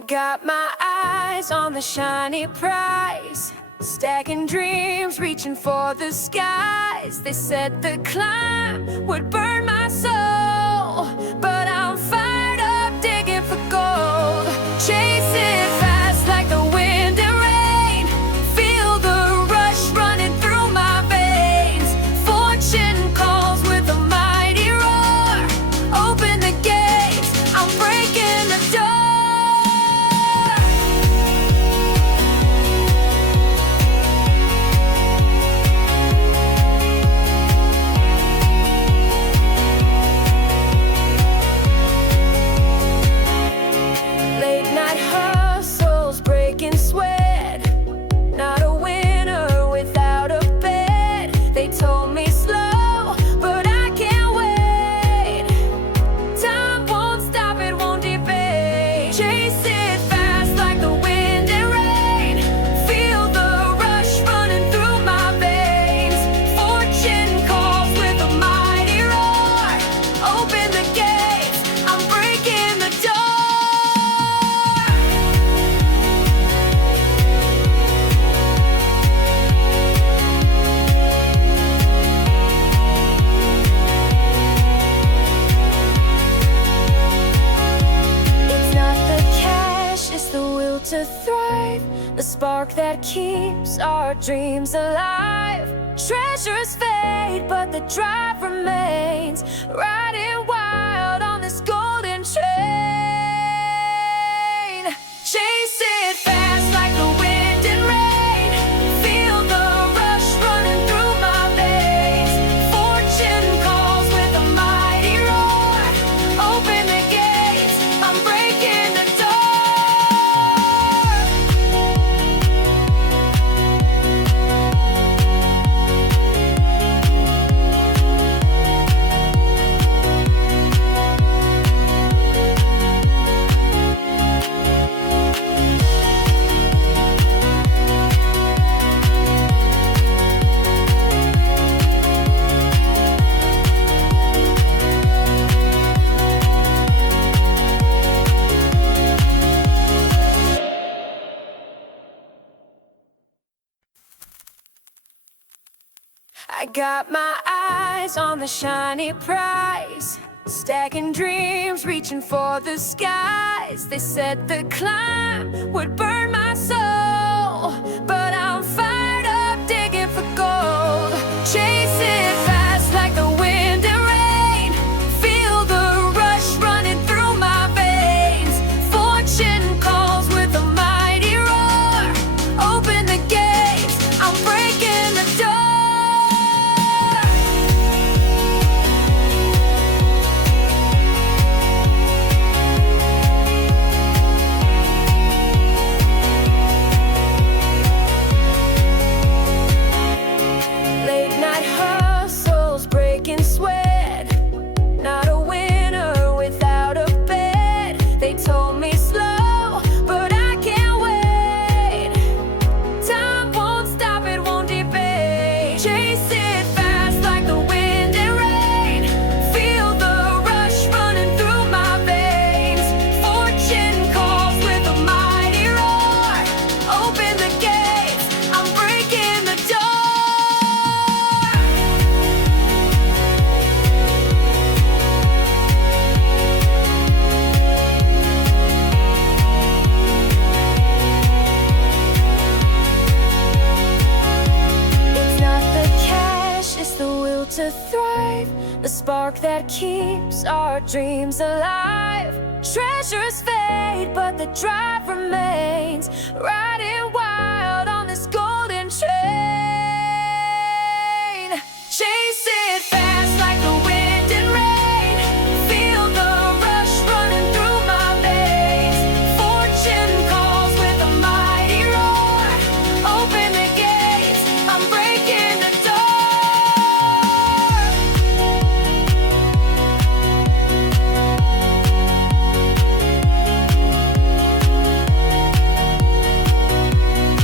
got my eyes on the shiny prize, stacking dreams, reaching for the skies. They said the climb would burn my soul, but I'm fired up digging for gold. Chasing fast like the wind and rain, feel the rush running through my veins. Fortune calls with a mighty roar, open the gates, I'm breaking the door. Late night hustles, breaking sweat, not a winner without a bed. They told me slow, but I can't wait. Time won't stop, it won't debate. Chase it fast like the wind and rain, feel the rush running through my veins. Fortune calls with a mighty roar, open the gates, I'm breaking the door. It's not the cash, it's the will to thrive, the spark that keeps our dreams alive. Treasures fade, but the drive remains, riding wild on this golden train. Chase it fast like the wind and rain, feel the rush running through my veins. Fortune calls with a mighty roar, open the gates, I'm breaking the door. I got my eyes on the shiny prize, stacking dreams, reaching for the skies. They said the climb would burn my soul, but I'm fired up digging for gold. Chasing fast like the wind and rain, feel the rush running through my veins. Fortune calls with a mighty roar, open the gates, I'm breaking the door. Late night hustles, breaking sweat, not a winner without a bed. They told me slow, but I can't wait. Time won't stop, it won't debate. Chase it fast like the wind and rain, feel the rush running through my veins. Fortune calls with a mighty roar, open the gates, I'm breaking the door. It's not the cash, it's the will to thrive, the spark that keeps our dreams alive. Treasures fade, but the drive remains, riding wild on this golden train. Chase it fast like the wind and rain, feel the rush running through my veins. Fortune calls with a mighty roar, open the gates, I'm breaking the door.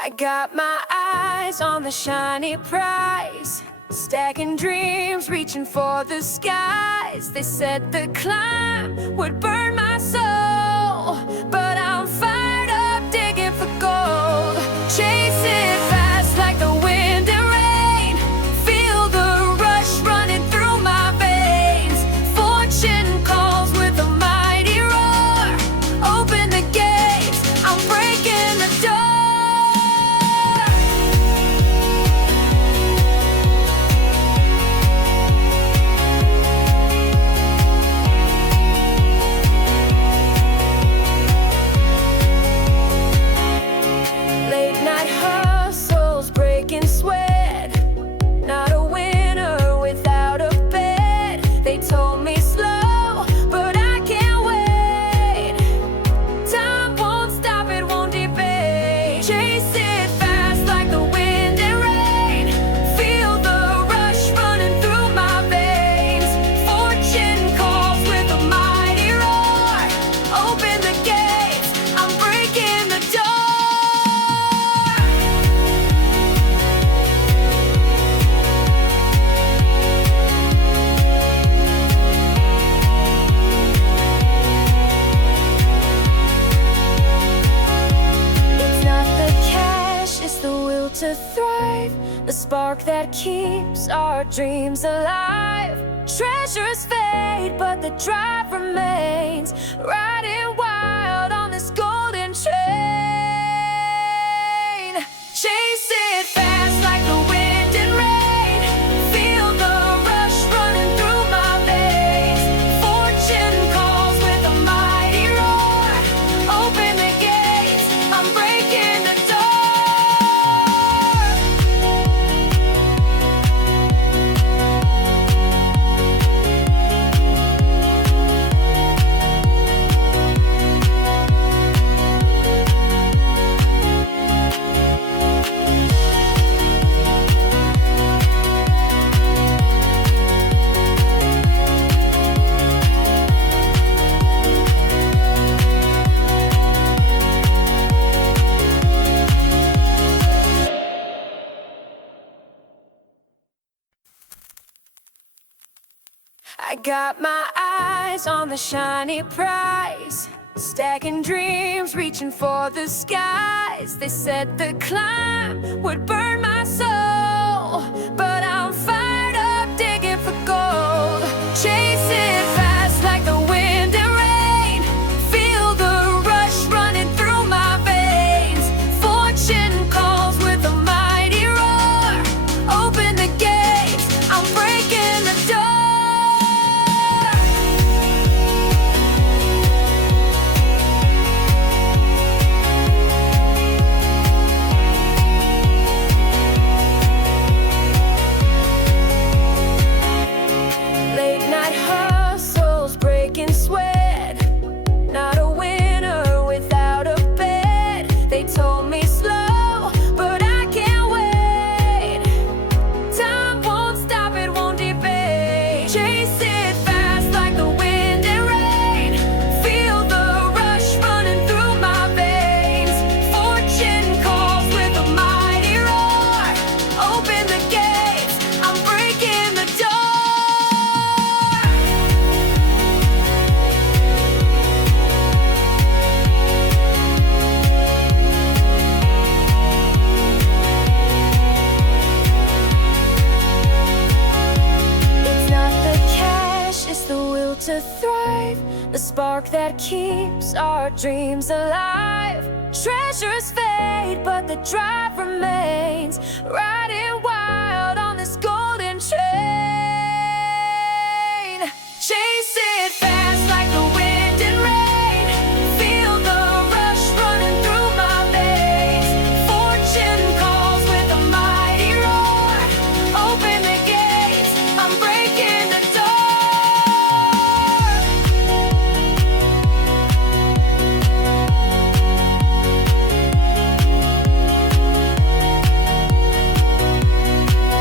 I got my eyes on the shiny prize, stacking dreams, reaching for the skies. They said the climb would burn my soul, but I'm fired up, digging for gold. Chasing fast like the wind and rain, feel the rush running through my veins. Fortune calls with a mighty roar, open the gates, I'm breaking the door. Late night hustles, breaking sweat, not a winner without a bed. They told me slow, but I can't wait. Time won't stop, it won't debate. Chase it fast like the wind and rain, feel the rush running through my veins. Fortune calls with a mighty roar, open the gates, I'm breaking the door. It's not the cash, it's the will to thrive, the spark that keeps our dreams alive. Treasures fade, but the drive remains, riding wild on this golden train. Chase it fast like the wind and rain, feel the rush running through my veins. Fortune calls with a mighty roar, open the gates, I'm breaking the door. I got my eyes on the shiny prize, stacking dreams, reaching for the skies. They said the climb would burn my soul, but I'm fired up, digging for gold. Chasing fast like the wind and rain, feel the rush running through my veins. Fortune calls with a mighty roar, open the gates, I'm breaking the door. Late night hustles, breaking sweat, not a winner without a bed. They told me slow, but I can't wait. Time won't stop, it won't debate. Chase it fast like the wind and rain, feel the rush running through my veins. Fortune calls with a mighty roar, open the gates, I'm breaking the door. It's not the cash, it's the will to thrive, the spark that keeps our dreams alive. Treasures fade, but the drive remains, riding wild on this golden train. Chase it fast like the wind and rain, feel the rush running through my veins. Fortune calls with a mighty roar, open the gates, I'm breaking the door.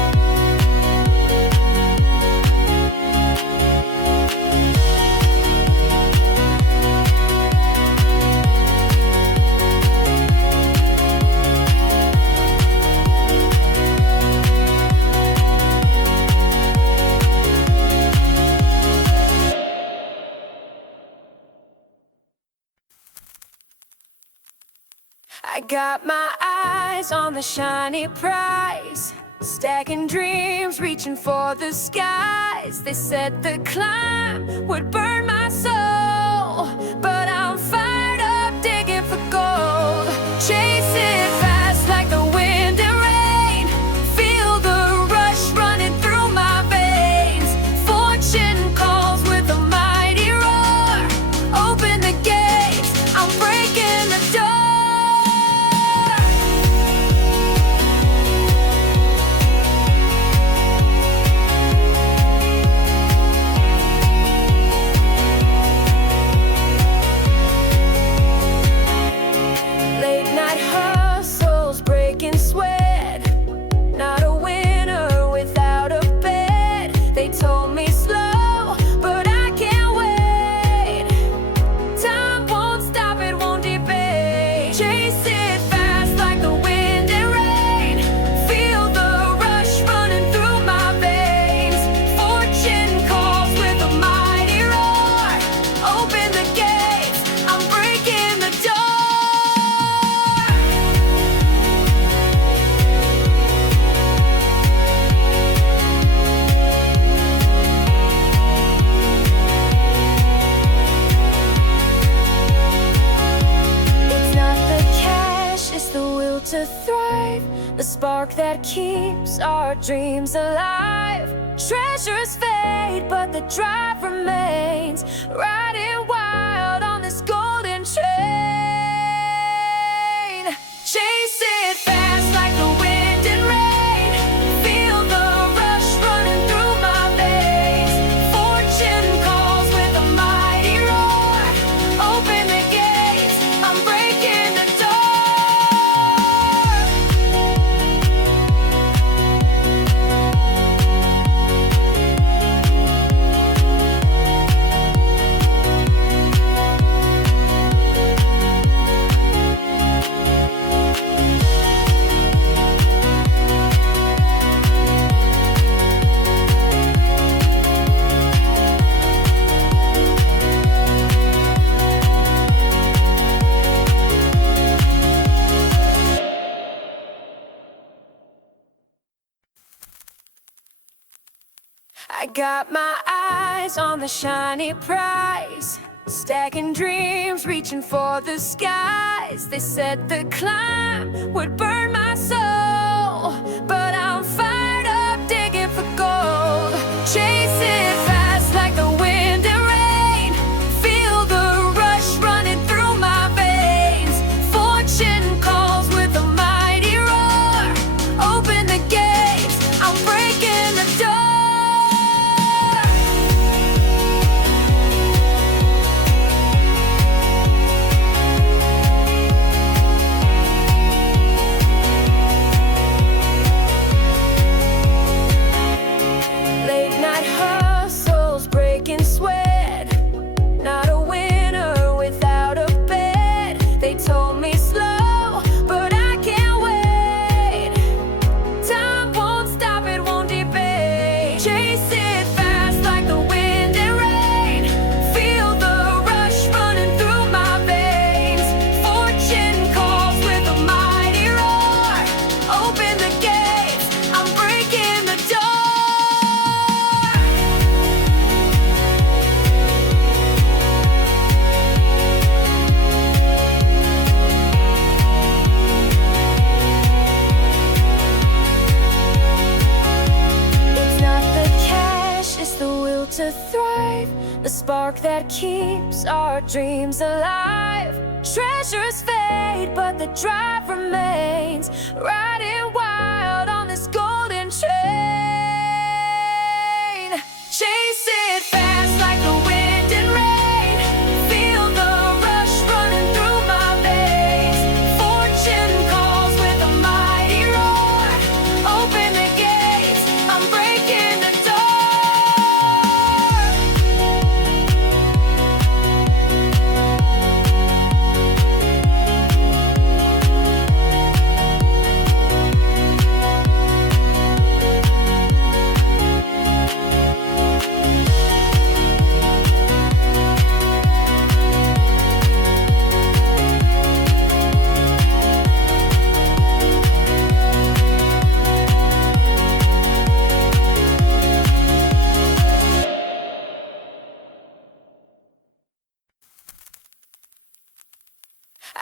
I got my eyes on the shiny prize, stacking dreams, reaching for the skies. They said the climb would burn my soul, but I'm fired up, digging for gold. Chasing fast like the wind and rain, feel the rush running through my veins. Fortune calls with a mighty roar, open the gates, I'm breaking the door. To thrive, the spark that keeps our dreams alive. Treasures fade, but the drive remains. Riding wild on this golden train. Chase it fast like the wind and rain. Feel the rush running through my veins. Fortune calls with a mighty roar. Open the gates, I'm breaking the door. I got my eyes on the shiny prize, stacking dreams, reaching for the skies. They said the climb would burn my soul, but I'm fired up, digging for gold. Chasing fast like the wind and rain, feel the rush running through my veins. Fortune calls with a mighty roar, open the gates, I'm breaking the door. To thrive, the spark that keeps our dreams alive. Treasures fade, but the drive remains. Riding wild on this golden train. Chase it fast like the wind and rain. Feel the rush running through my veins. Fortune calls with a mighty roar. Open the gates, I'm breaking the door.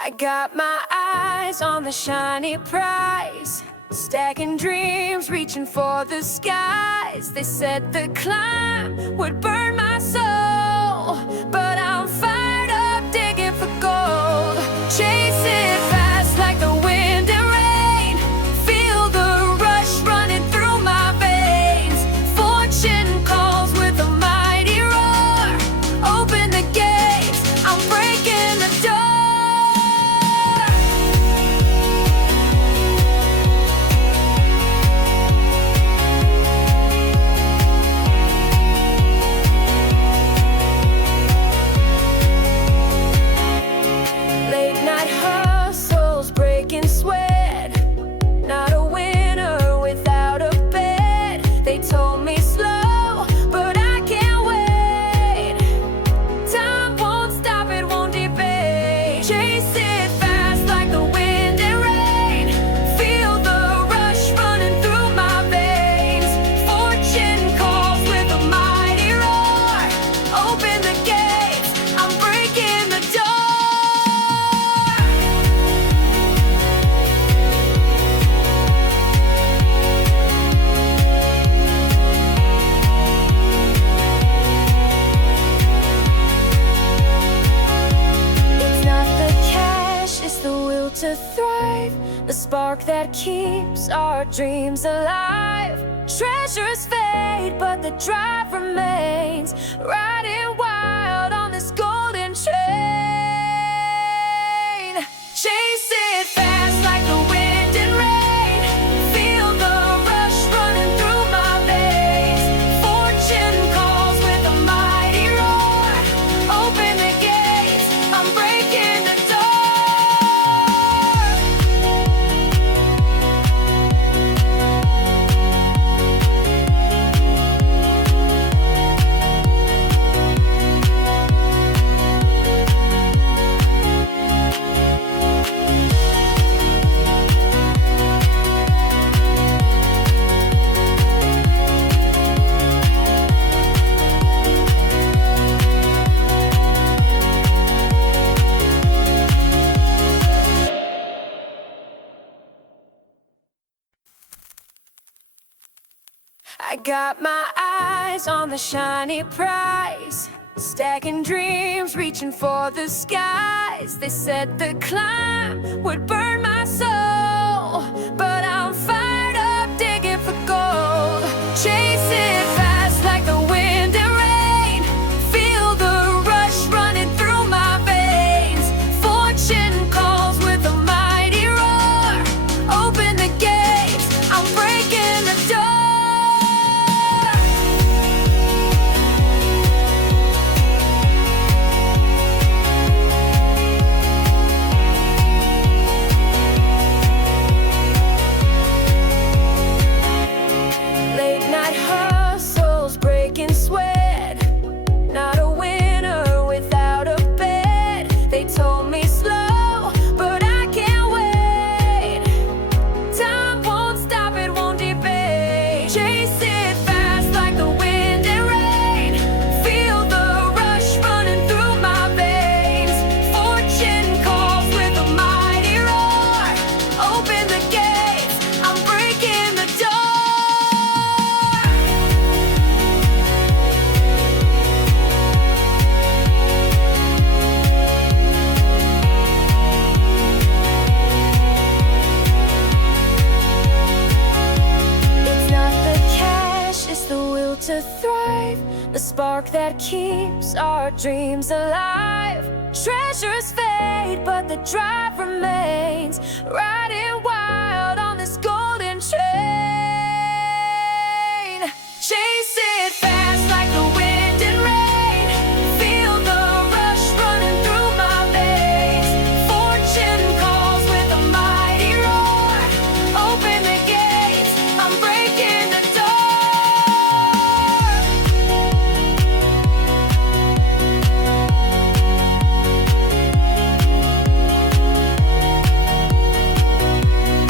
I got my eyes on the shiny prize, stacking dreams, reaching for the skies. They said the climb would burn my soul, but I'm fired up, digging for gold. Chasing fast like the wind and rain, feel the rush running through my veins. Fortune calls with a mighty roar, open the gates, I'm breaking the door. Late night hustles, breaking sweat, not a winner without a bed. They told me slow, but I can't wait. Time won't stop, it won't debate. Chase it fast like the wind and rain, feel the rush running through my veins. Fortune calls with a mighty roar, open the gates, I'm breaking the door. It's not the cash, it's the will to thrive, the spark that keeps our dreams alive. Treasures fade, but the drive remains, riding wild on this golden train. Chase it fast like the wind and rain, feel the rush running through my veins. Fortune calls with a mighty roar, open the gates, I'm breaking the door. I got my eyes on the shiny prize, stacking dreams, reaching for the skies. They said the climb would burn my soul, but I'm fired up, digging for gold. Chasing fast like the wind and rain, feel the rush running through my veins. Fortune calls with a mighty roar, open the gates, I'm breaking the door. Late night hustles, breaking sweat, not a winner without a bed. They told me slow, but I can't wait. Time won't stop, it won't debate. Chase it fast like the wind and rain, feel the rush running through my veins. Fortune calls with a mighty roar, open the gates, I'm breaking the door. It's not the cash, it's the will to thrive, the spark that keeps our dreams alive. Treasures fade, but the drive remains, riding wild on this golden train. Chase it fast like the wind and rain, feel the rush running through my veins. Fortune calls with a mighty roar, open the gates, I'm breaking the door.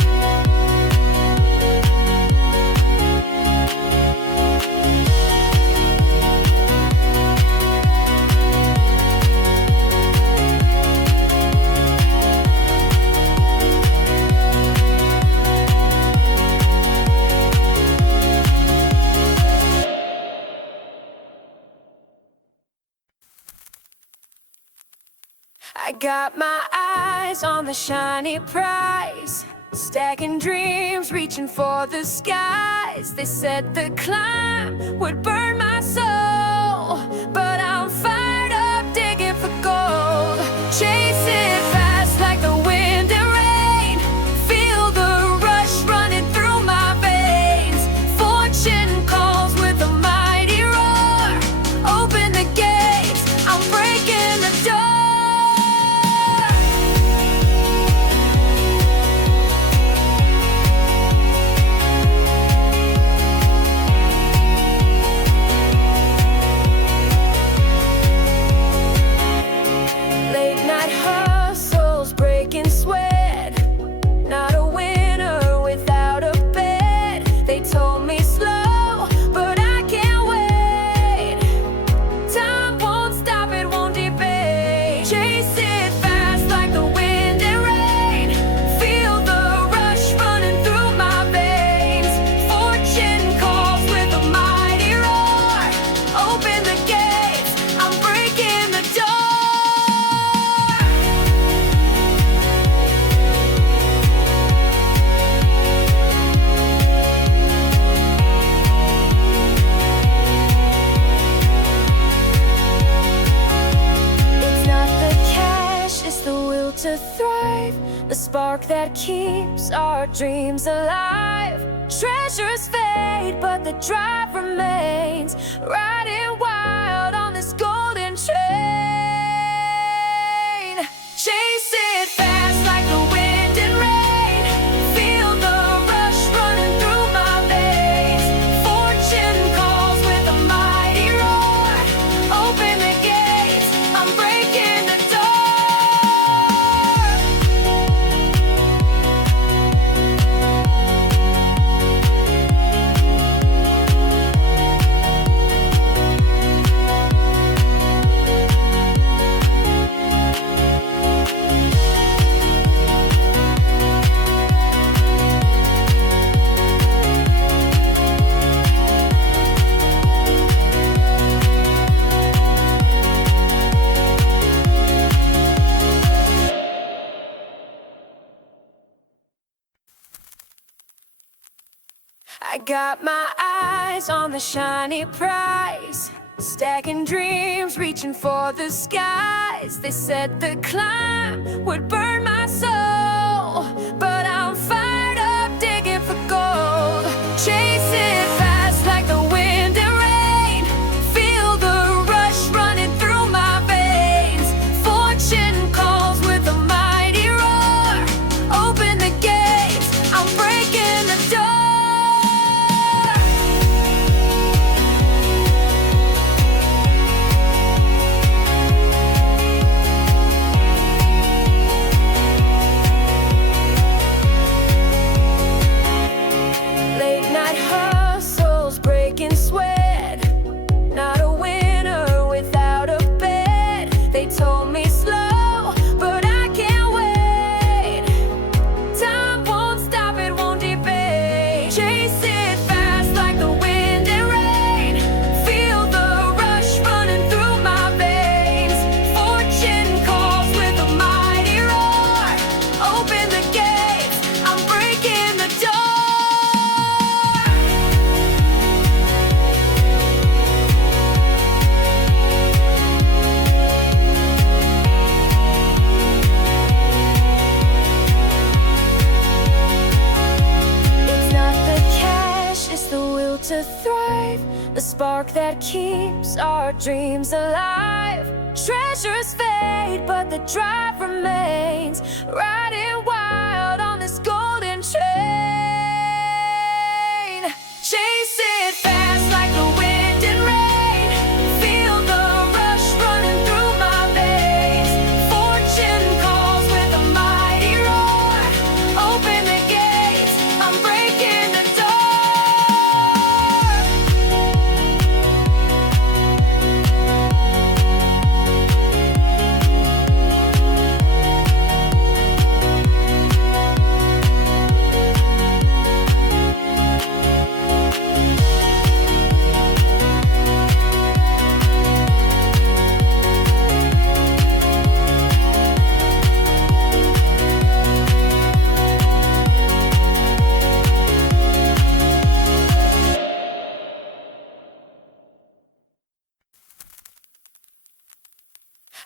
I got my eyes on the shiny prize, stacking dreams, reaching for the skies. They said the climb would burn my soul, but I'm fired up, digging for gold. Chasing fast like the wind and rain, feel the rush running through my veins. Fortune calls with a mighty roar, open the gates, I'm breaking the door. Late night hustles, breaking sweat, not a winner without a bed. They told me slow, but I can't wait. Time won't stop, it won't debate. Chase it fast like the wind and rain, feel the rush running through my veins. Fortune calls with a mighty roar, open the gates, I'm breaking the door. It's not the cash, it's the will to thrive, the spark that keeps our dreams alive. Treasures fade, but the drive remains, riding wild on this golden train. Chase it fast like the wind and rain, feel the rush running through my veins. Fortune calls with a mighty roar, open the gates, I'm breaking the door. I got my eyes on the shiny prize, stacking dreams, reaching for the skies. They said the climb would burn my soul, but I'm fired up, digging for gold. Chase it fast like the wind and rain, feel the rush running through my veins. Fortune calls with a mighty roar, open the gates, I'm breaking the door. Late night hustles, breaking sweat, not a winner without a bed. They told me slow, but I can't wait. Time won't stop, it won't debate. Chase it fast like the wind and rain, feel the rush running through my veins. Fortune calls with a mighty roar, open the gates, I'm breaking the door. It's not the cash, it's the will to thrive, the spark that keeps our dreams alive. Treasures fade, but the drive remains, riding wild on this golden train. Chase it fast like the wind and rain, feel the rush running through my veins. Fortune calls with a mighty roar, open the gates, I'm breaking the door.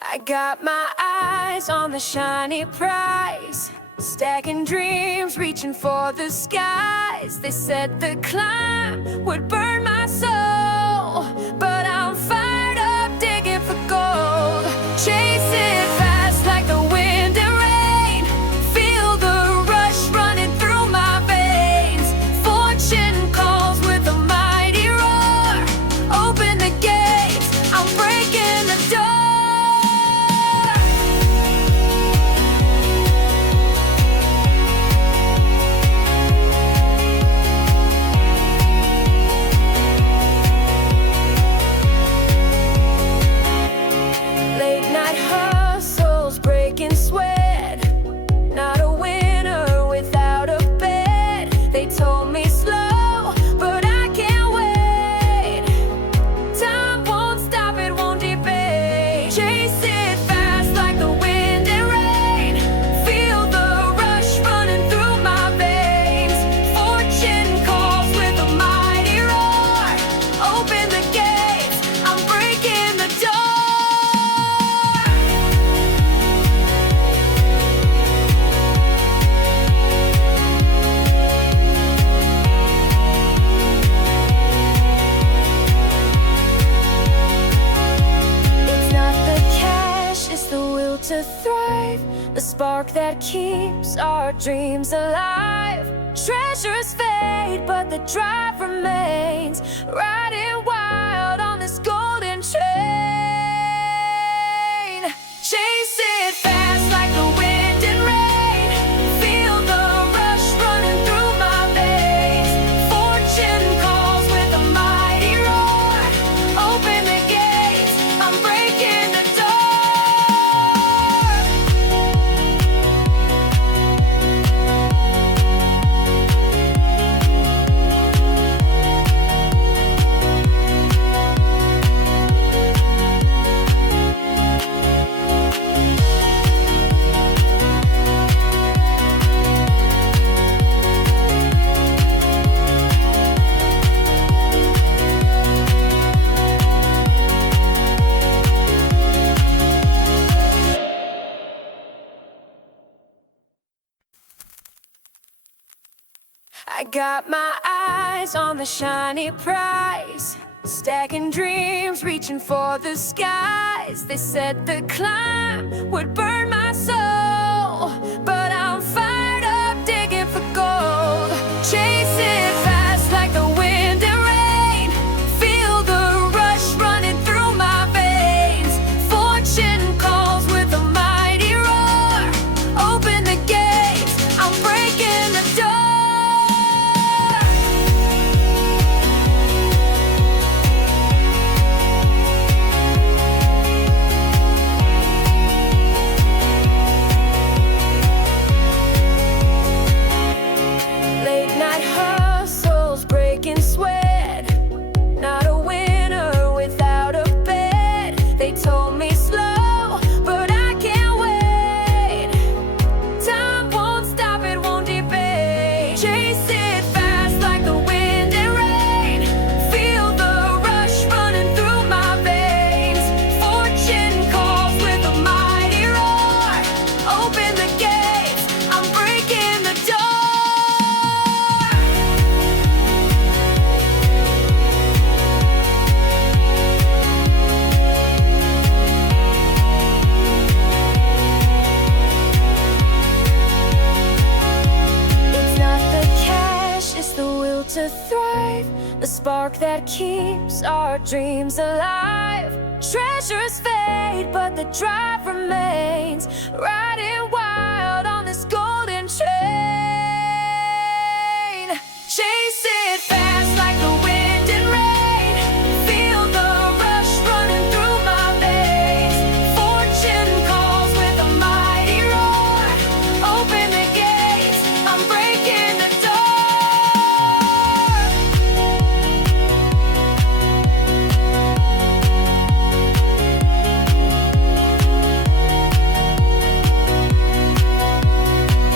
I got my eyes on the shiny prize, stacking dreams, reaching for the skies. They said the climb would burn my soul, but I'm fired up, digging for gold. Chasing fast like the wind and rain, feel the rush running through my veins. Fortune calls with a mighty roar, open the gates, I'm breaking the door. Late night hustles, breaking sweat, not a winner without a bed. They told me slow, but I can't wait. Time won't stop, it won't debate. Chase it fast like the wind and rain, feel the rush running through my veins. Fortune calls with a mighty roar, open the gates, I'm breaking the door. It's not the cash, it's the will to thrive, the spark that keeps our dreams alive. Treasures fade, but the drive remains, riding wild on this golden train. Chase it fast like the wind and rain, feel the rush running through my veins. Fortune calls with a mighty roar, open the gates, I'm breaking the door. I got my eyes on the shiny prize, stacking dreams, reaching for the skies. They said the climb would burn my soul, but I'm fired up, digging for gold. Chasing fast like the wind and rain, feel the rush running through my veins. Fortune calls with a mighty roar, open the gates, I'm breaking the door. Late night hustles, breaking sweat, not a winner without a bed. They told me slow, but I can't wait. Time won't stop, it won't debate. Chase it fast like the wind and rain, feel the rush running through my veins. Fortune calls with a mighty roar, open the gates, I'm breaking the door. It's not the cash, it's the will to thrive, the spark that keeps our dreams alive. Treasures fade, but the drive remains, riding wild on this golden train. Chase it fast like the wind and rain, feel the rush running through my veins. Fortune calls with a mighty roar, open the gates, I'm breaking the door.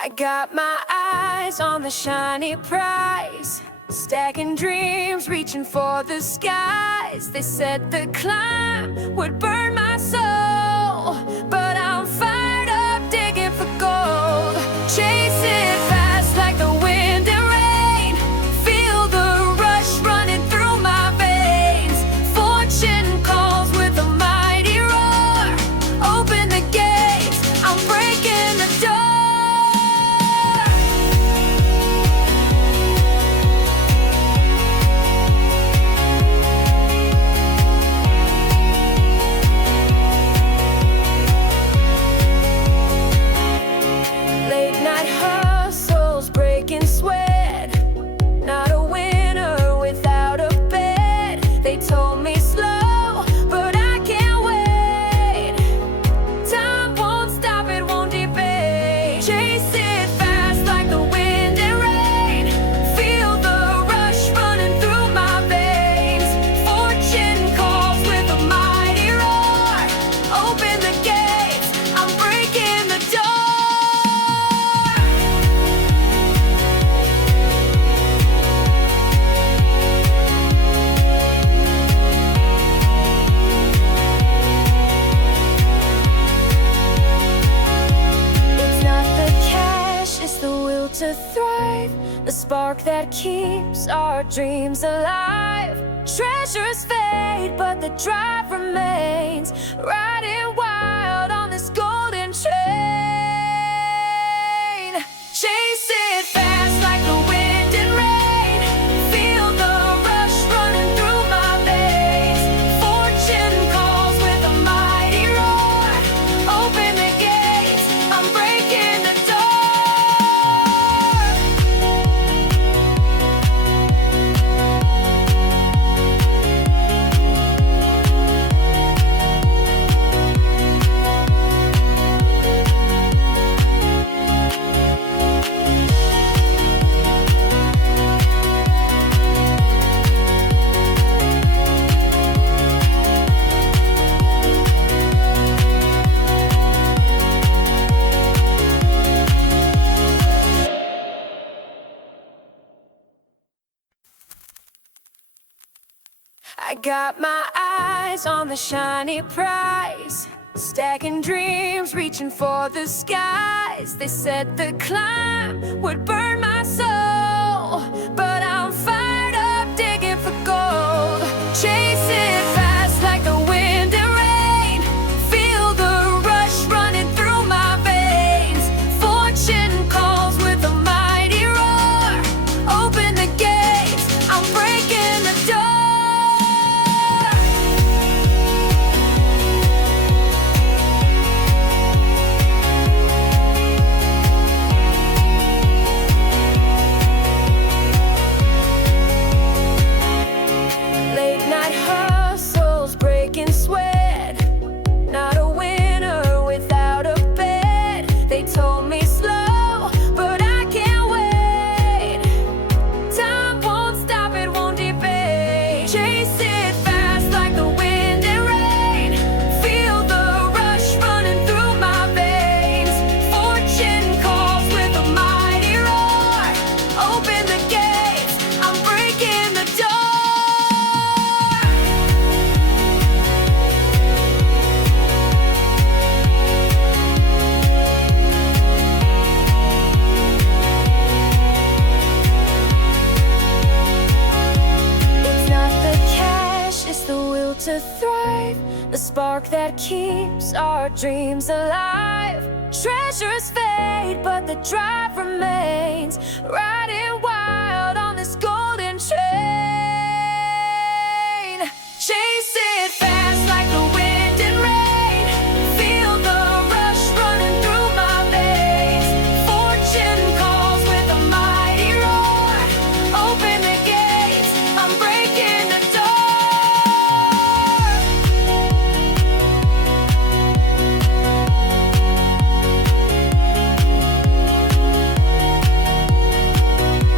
I got my eyes on the shiny prize, stacking dreams, reaching for the skies. They said the climb would burn my soul, but I'm fired up, digging for gold. Chasing fast like the wind and rain, feel the rush running through my veins. Fortune calls with a mighty roar, open the gates, I'm breaking the door. Late night hustles, breaking sweat, not a winner without a bed. They told me slow, but I can't wait. Time won't stop, it won't debate. Chase it fast like the wind and rain, feel the rush running through my veins. Fortune calls with a mighty roar, open the gates, I'm breaking the door. It's not the cash, it's the will to thrive, the spark that keeps our dreams alive. Treasures fade, but the drive remains, riding wild on this golden train. Chase it fast like the wind and rain, feel the rush running through my veins. Fortune calls with a mighty roar, open the gates, I'm breaking the door. I got my eyes on the shiny prize, stacking dreams, reaching for the skies. They said the climb would burn my soul, but I'm fired up, digging for gold. Chasing fast like the wind and rain, feel the rush running through my veins. Fortune calls with a mighty roar, open the gates, I'm breaking the door. Late night hustles, breaking sweat, not a winner without a bed. They told me slow, but I can't wait. Time won't stop, it won't debate. Chase it fast like the wind and rain, feel the rush running through my veins. Fortune calls with a mighty roar, open the gates, I'm breaking the door. It's not the cash, it's the will to thrive, the spark that keeps our dreams alive. Treasures fade, but the drive remains, riding wild on this golden train. Chase it fast like the wind and rain, feel the rush running through my veins. Fortune calls with a mighty roar, open the gates, I'm breaking the door.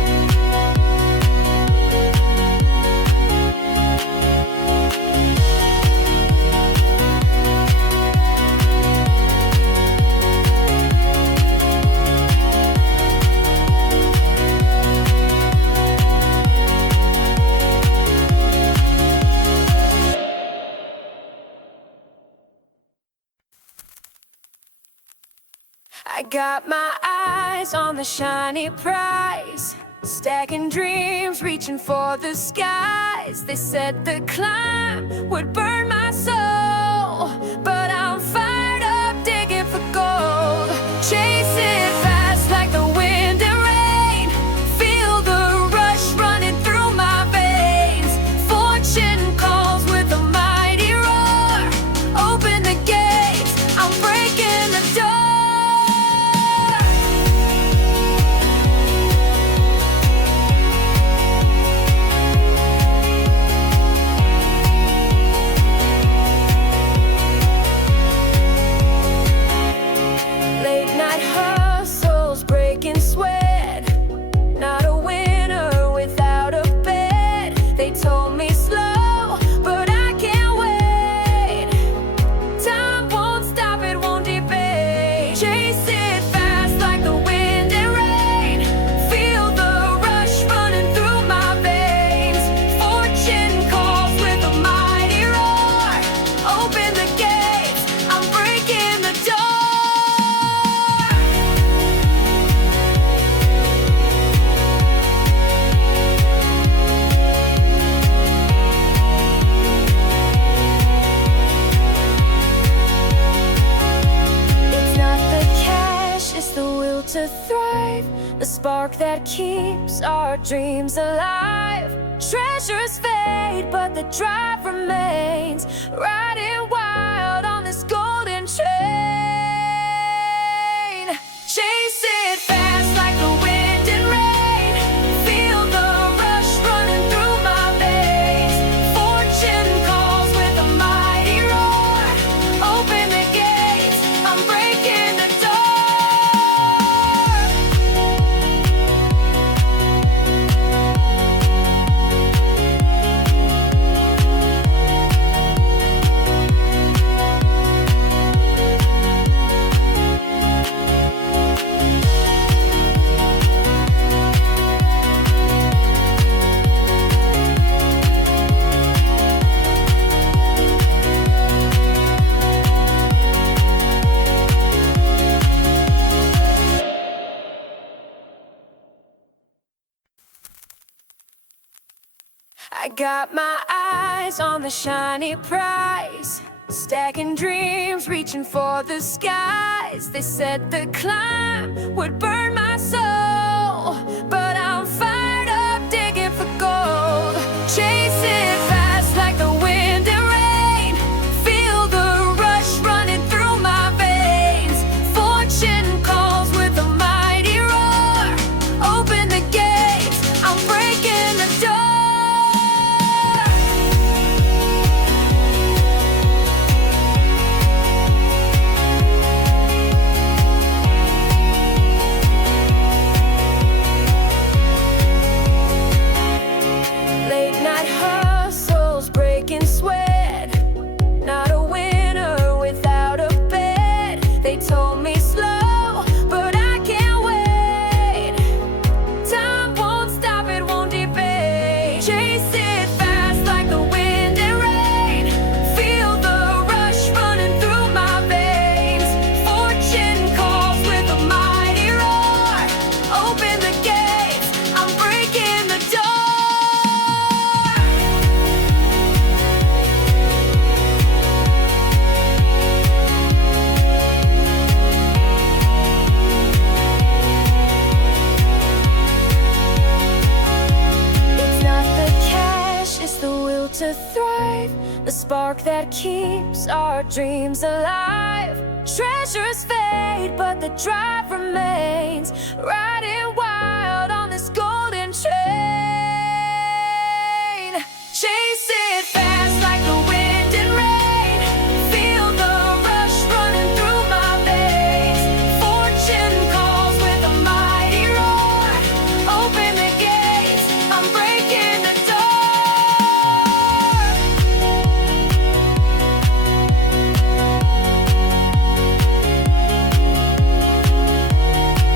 got my eyes on the shiny prize, stacking dreams, reaching for the skies. They said the climb would burn my soul, but I'm fired up digging for gold. Chasing fast like the wind and rain, feel the rush running through my veins. Fortune calls with a mighty roar, open the gates, I'm breaking the door. Late night hustles, breaking sweat, not a winner without a bed. They told me slow, but I can't wait. Time won't stop, it won't debate. Chase it fast like the wind and rain, feel the rush running through my veins. Fortune calls with a mighty roar, open the gates, I'm breaking the door. It's not the cash, it's the will to thrive, the spark that keeps our dreams alive. Treasures fade, but the drive remains, riding wild on this golden train. Chase it fast like the wind and rain, feel the rush running through my veins. Fortune calls with a mighty roar, open the gates, I'm breaking the door. I got my eyes on the shiny prize, stacking dreams, reaching for the skies. They said the climb would burn my soul, but I'm fired up digging for gold. Chasing fast like the wind and rain, feel the rush running through my veins. Fortune calls with a mighty roar, open the gates, I'm breaking the door. Late night hustles, breaking sweat, not a winner without a bed. They told me slow, but I can't wait. Time won't stop, it won't debate. Chase it fast like the wind and rain, feel the rush running through my veins. Fortune calls with a mighty roar, open the gates, I'm breaking the door. It's not the cash, it's the will to thrive, the spark that keeps our dreams alive. Treasures fade, but the drive remains, riding wild on this golden train. Chase it fast like the wind and rain, feel the rush running through my veins. Fortune calls with a mighty roar, open the gates, I'm breaking the door.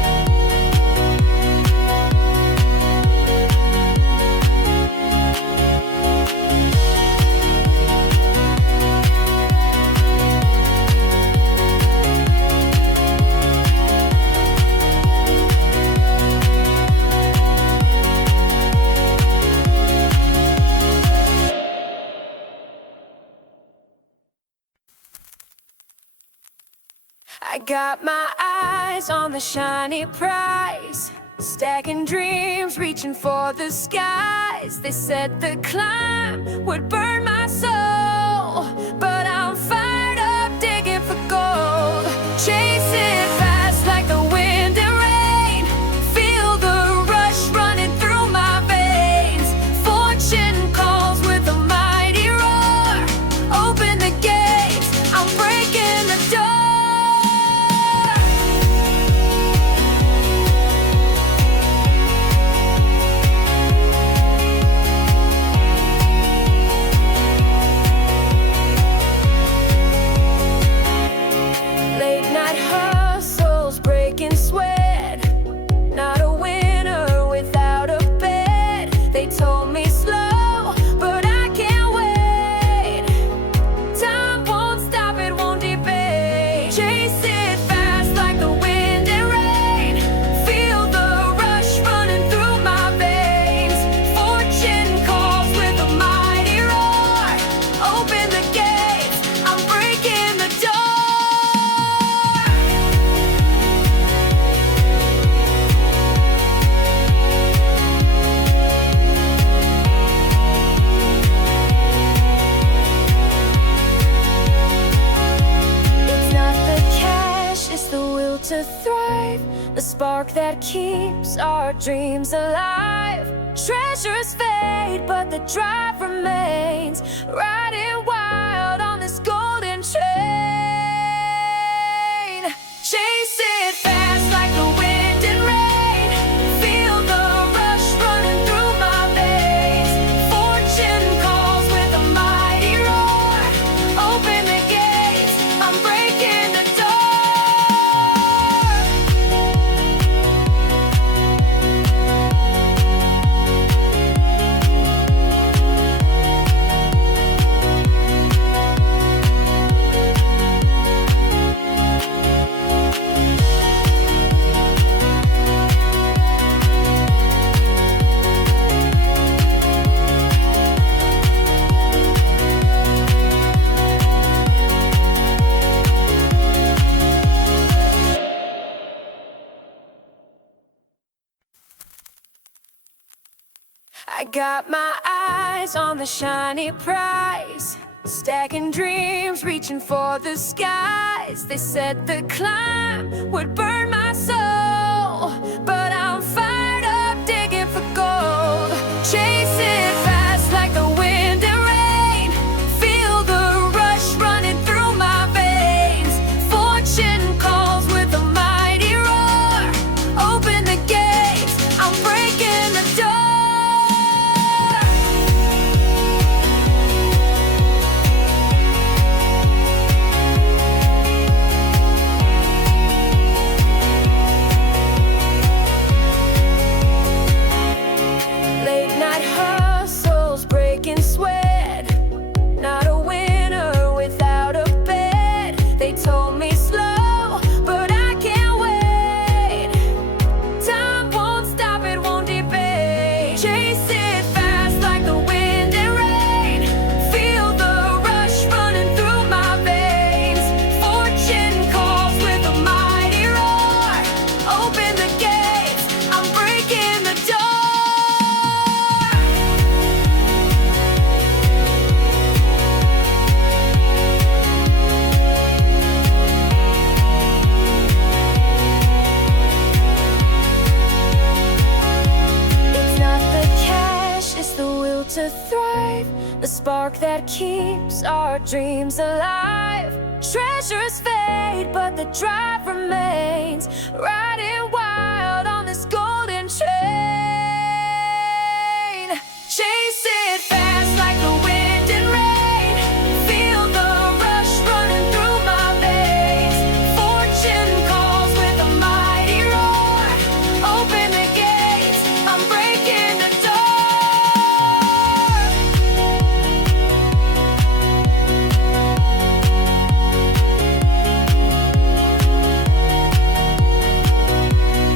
got my eyes on the shiny prize, stacking dreams, reaching for the skies. They said the climb would burn my soul, but I'm fired up, digging for gold. Chasing fast like the wind and rain, feel the rush running through my veins. Fortune calls with a mighty roar, open the gates, I'm breaking the door. Late night hustles, breaking sweat, not a winner without a bed. They told me slow, but I can't wait. Time won't stop, it won't debate. Chase it fast like the wind and rain, feel the rush running through my veins. Fortune calls with a mighty roar, open the gates, I'm breaking the door. It's not the cash, it's the will to thrive, the spark that keeps our dreams alive. Treasures fade, but the drive remains, riding wild on this golden train. Chase it fast like the wind and rain, feel the rush running through my veins. Fortune calls with a mighty roar, open the gates, I'm breaking the door. I got my eyes on the shiny prize, stacking dreams, reaching for the skies. They said the climb would burn my soul, but I'm fired up, digging for gold. Chasing fast like the wind and rain, feel the rush running through my veins. Fortune calls with a mighty roar, open the gates, I'm breaking the door. Late night hustles, breaking sweat, not a winner without a bed. They told me slow, but I can't wait. Time won't stop, it won't debate. Chase it fast like the wind and rain, feel the rush running through my veins. Fortune calls with a mighty roar, open the gates, I'm breaking the door. It's not the cash, it's the will to thrive, the spark that keeps our dreams alive. Treasures fade, but the drive remains, riding wild on this golden train. Chase it fast like the wind and rain, feel the rush running through my veins. Fortune calls with a mighty roar, open the gates, I'm breaking the door.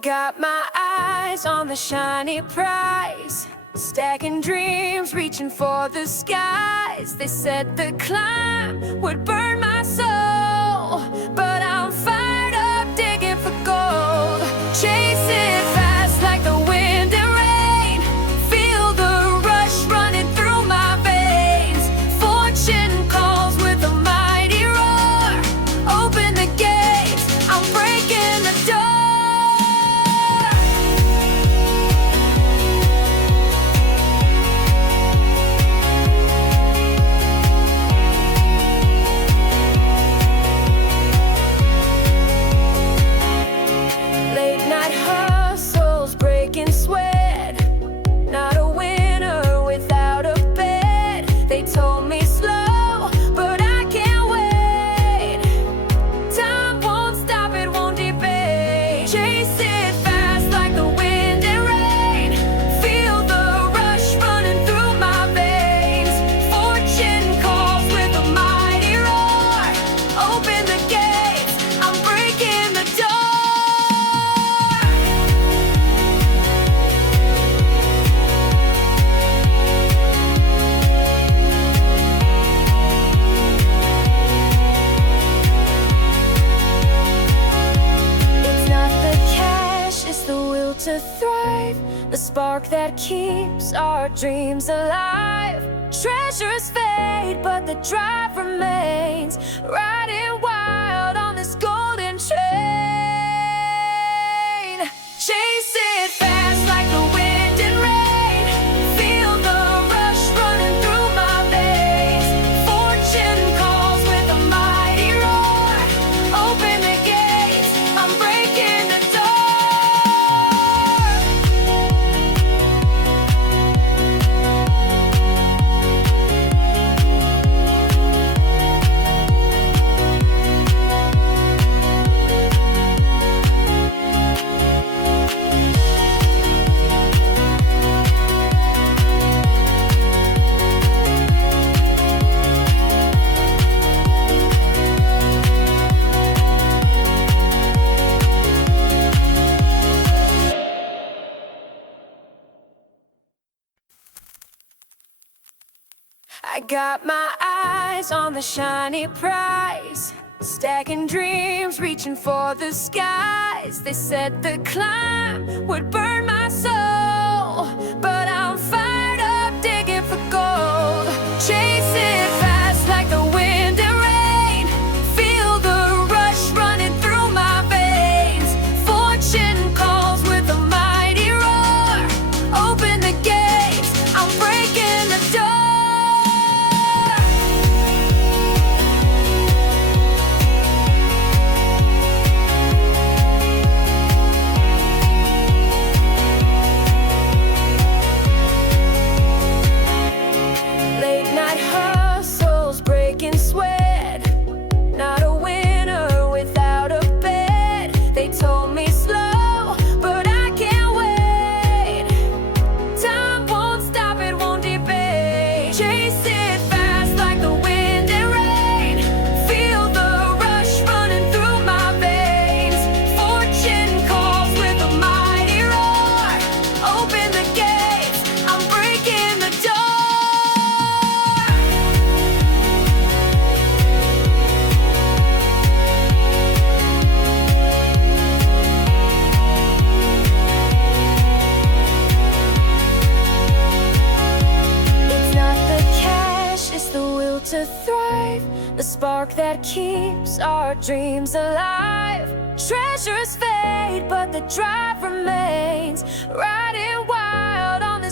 got my eyes on the shiny prize, stacking dreams, reaching for the skies. They said the climb would burn my soul, but I'm fired up, digging for gold. Chasing fast like the wind and rain, feel the rush running through my veins. Fortune calls with a mighty roar, open the gates, I'm breaking the door. Late night hustles, breaking sweat, not a winner without a bed. They told me slow, but I can't wait. Time won't stop, it won't debate. Chase it fast like the wind and rain, feel the rush running through my veins. Fortune calls with a mighty roar, open the gates, I'm breaking the door. It's not the cash, it's the will to thrive, the spark that keeps our dreams alive. Treasures fade, but the drive remains, riding wild on this golden train. Chase it fast like the wind and rain, feel the rush running through my veins. Fortune calls with a mighty roar, open the gates, I'm breaking the door. I got my eyes on the shiny prize, stacking dreams, reaching for the skies. They said the climb would burn my soul, but I'm fired up, digging for gold. Chasing fast like the wind and rain, feel the rush running through my veins. Fortune calls with a mighty roar, open the gates, I'm breaking the door. Late night hustles, breaking sweat, not a winner without a bed. They told me slow, but I can't wait. Time won't stop, it won't debate. Chase it fast like the wind and rain, feel the rush running through my veins. Fortune calls with a mighty roar, open the gates, I'm breaking the door. It's not the cash, it's the will to thrive, the spark that keeps our dreams alive. Treasures fade, but the drive remains, riding wild on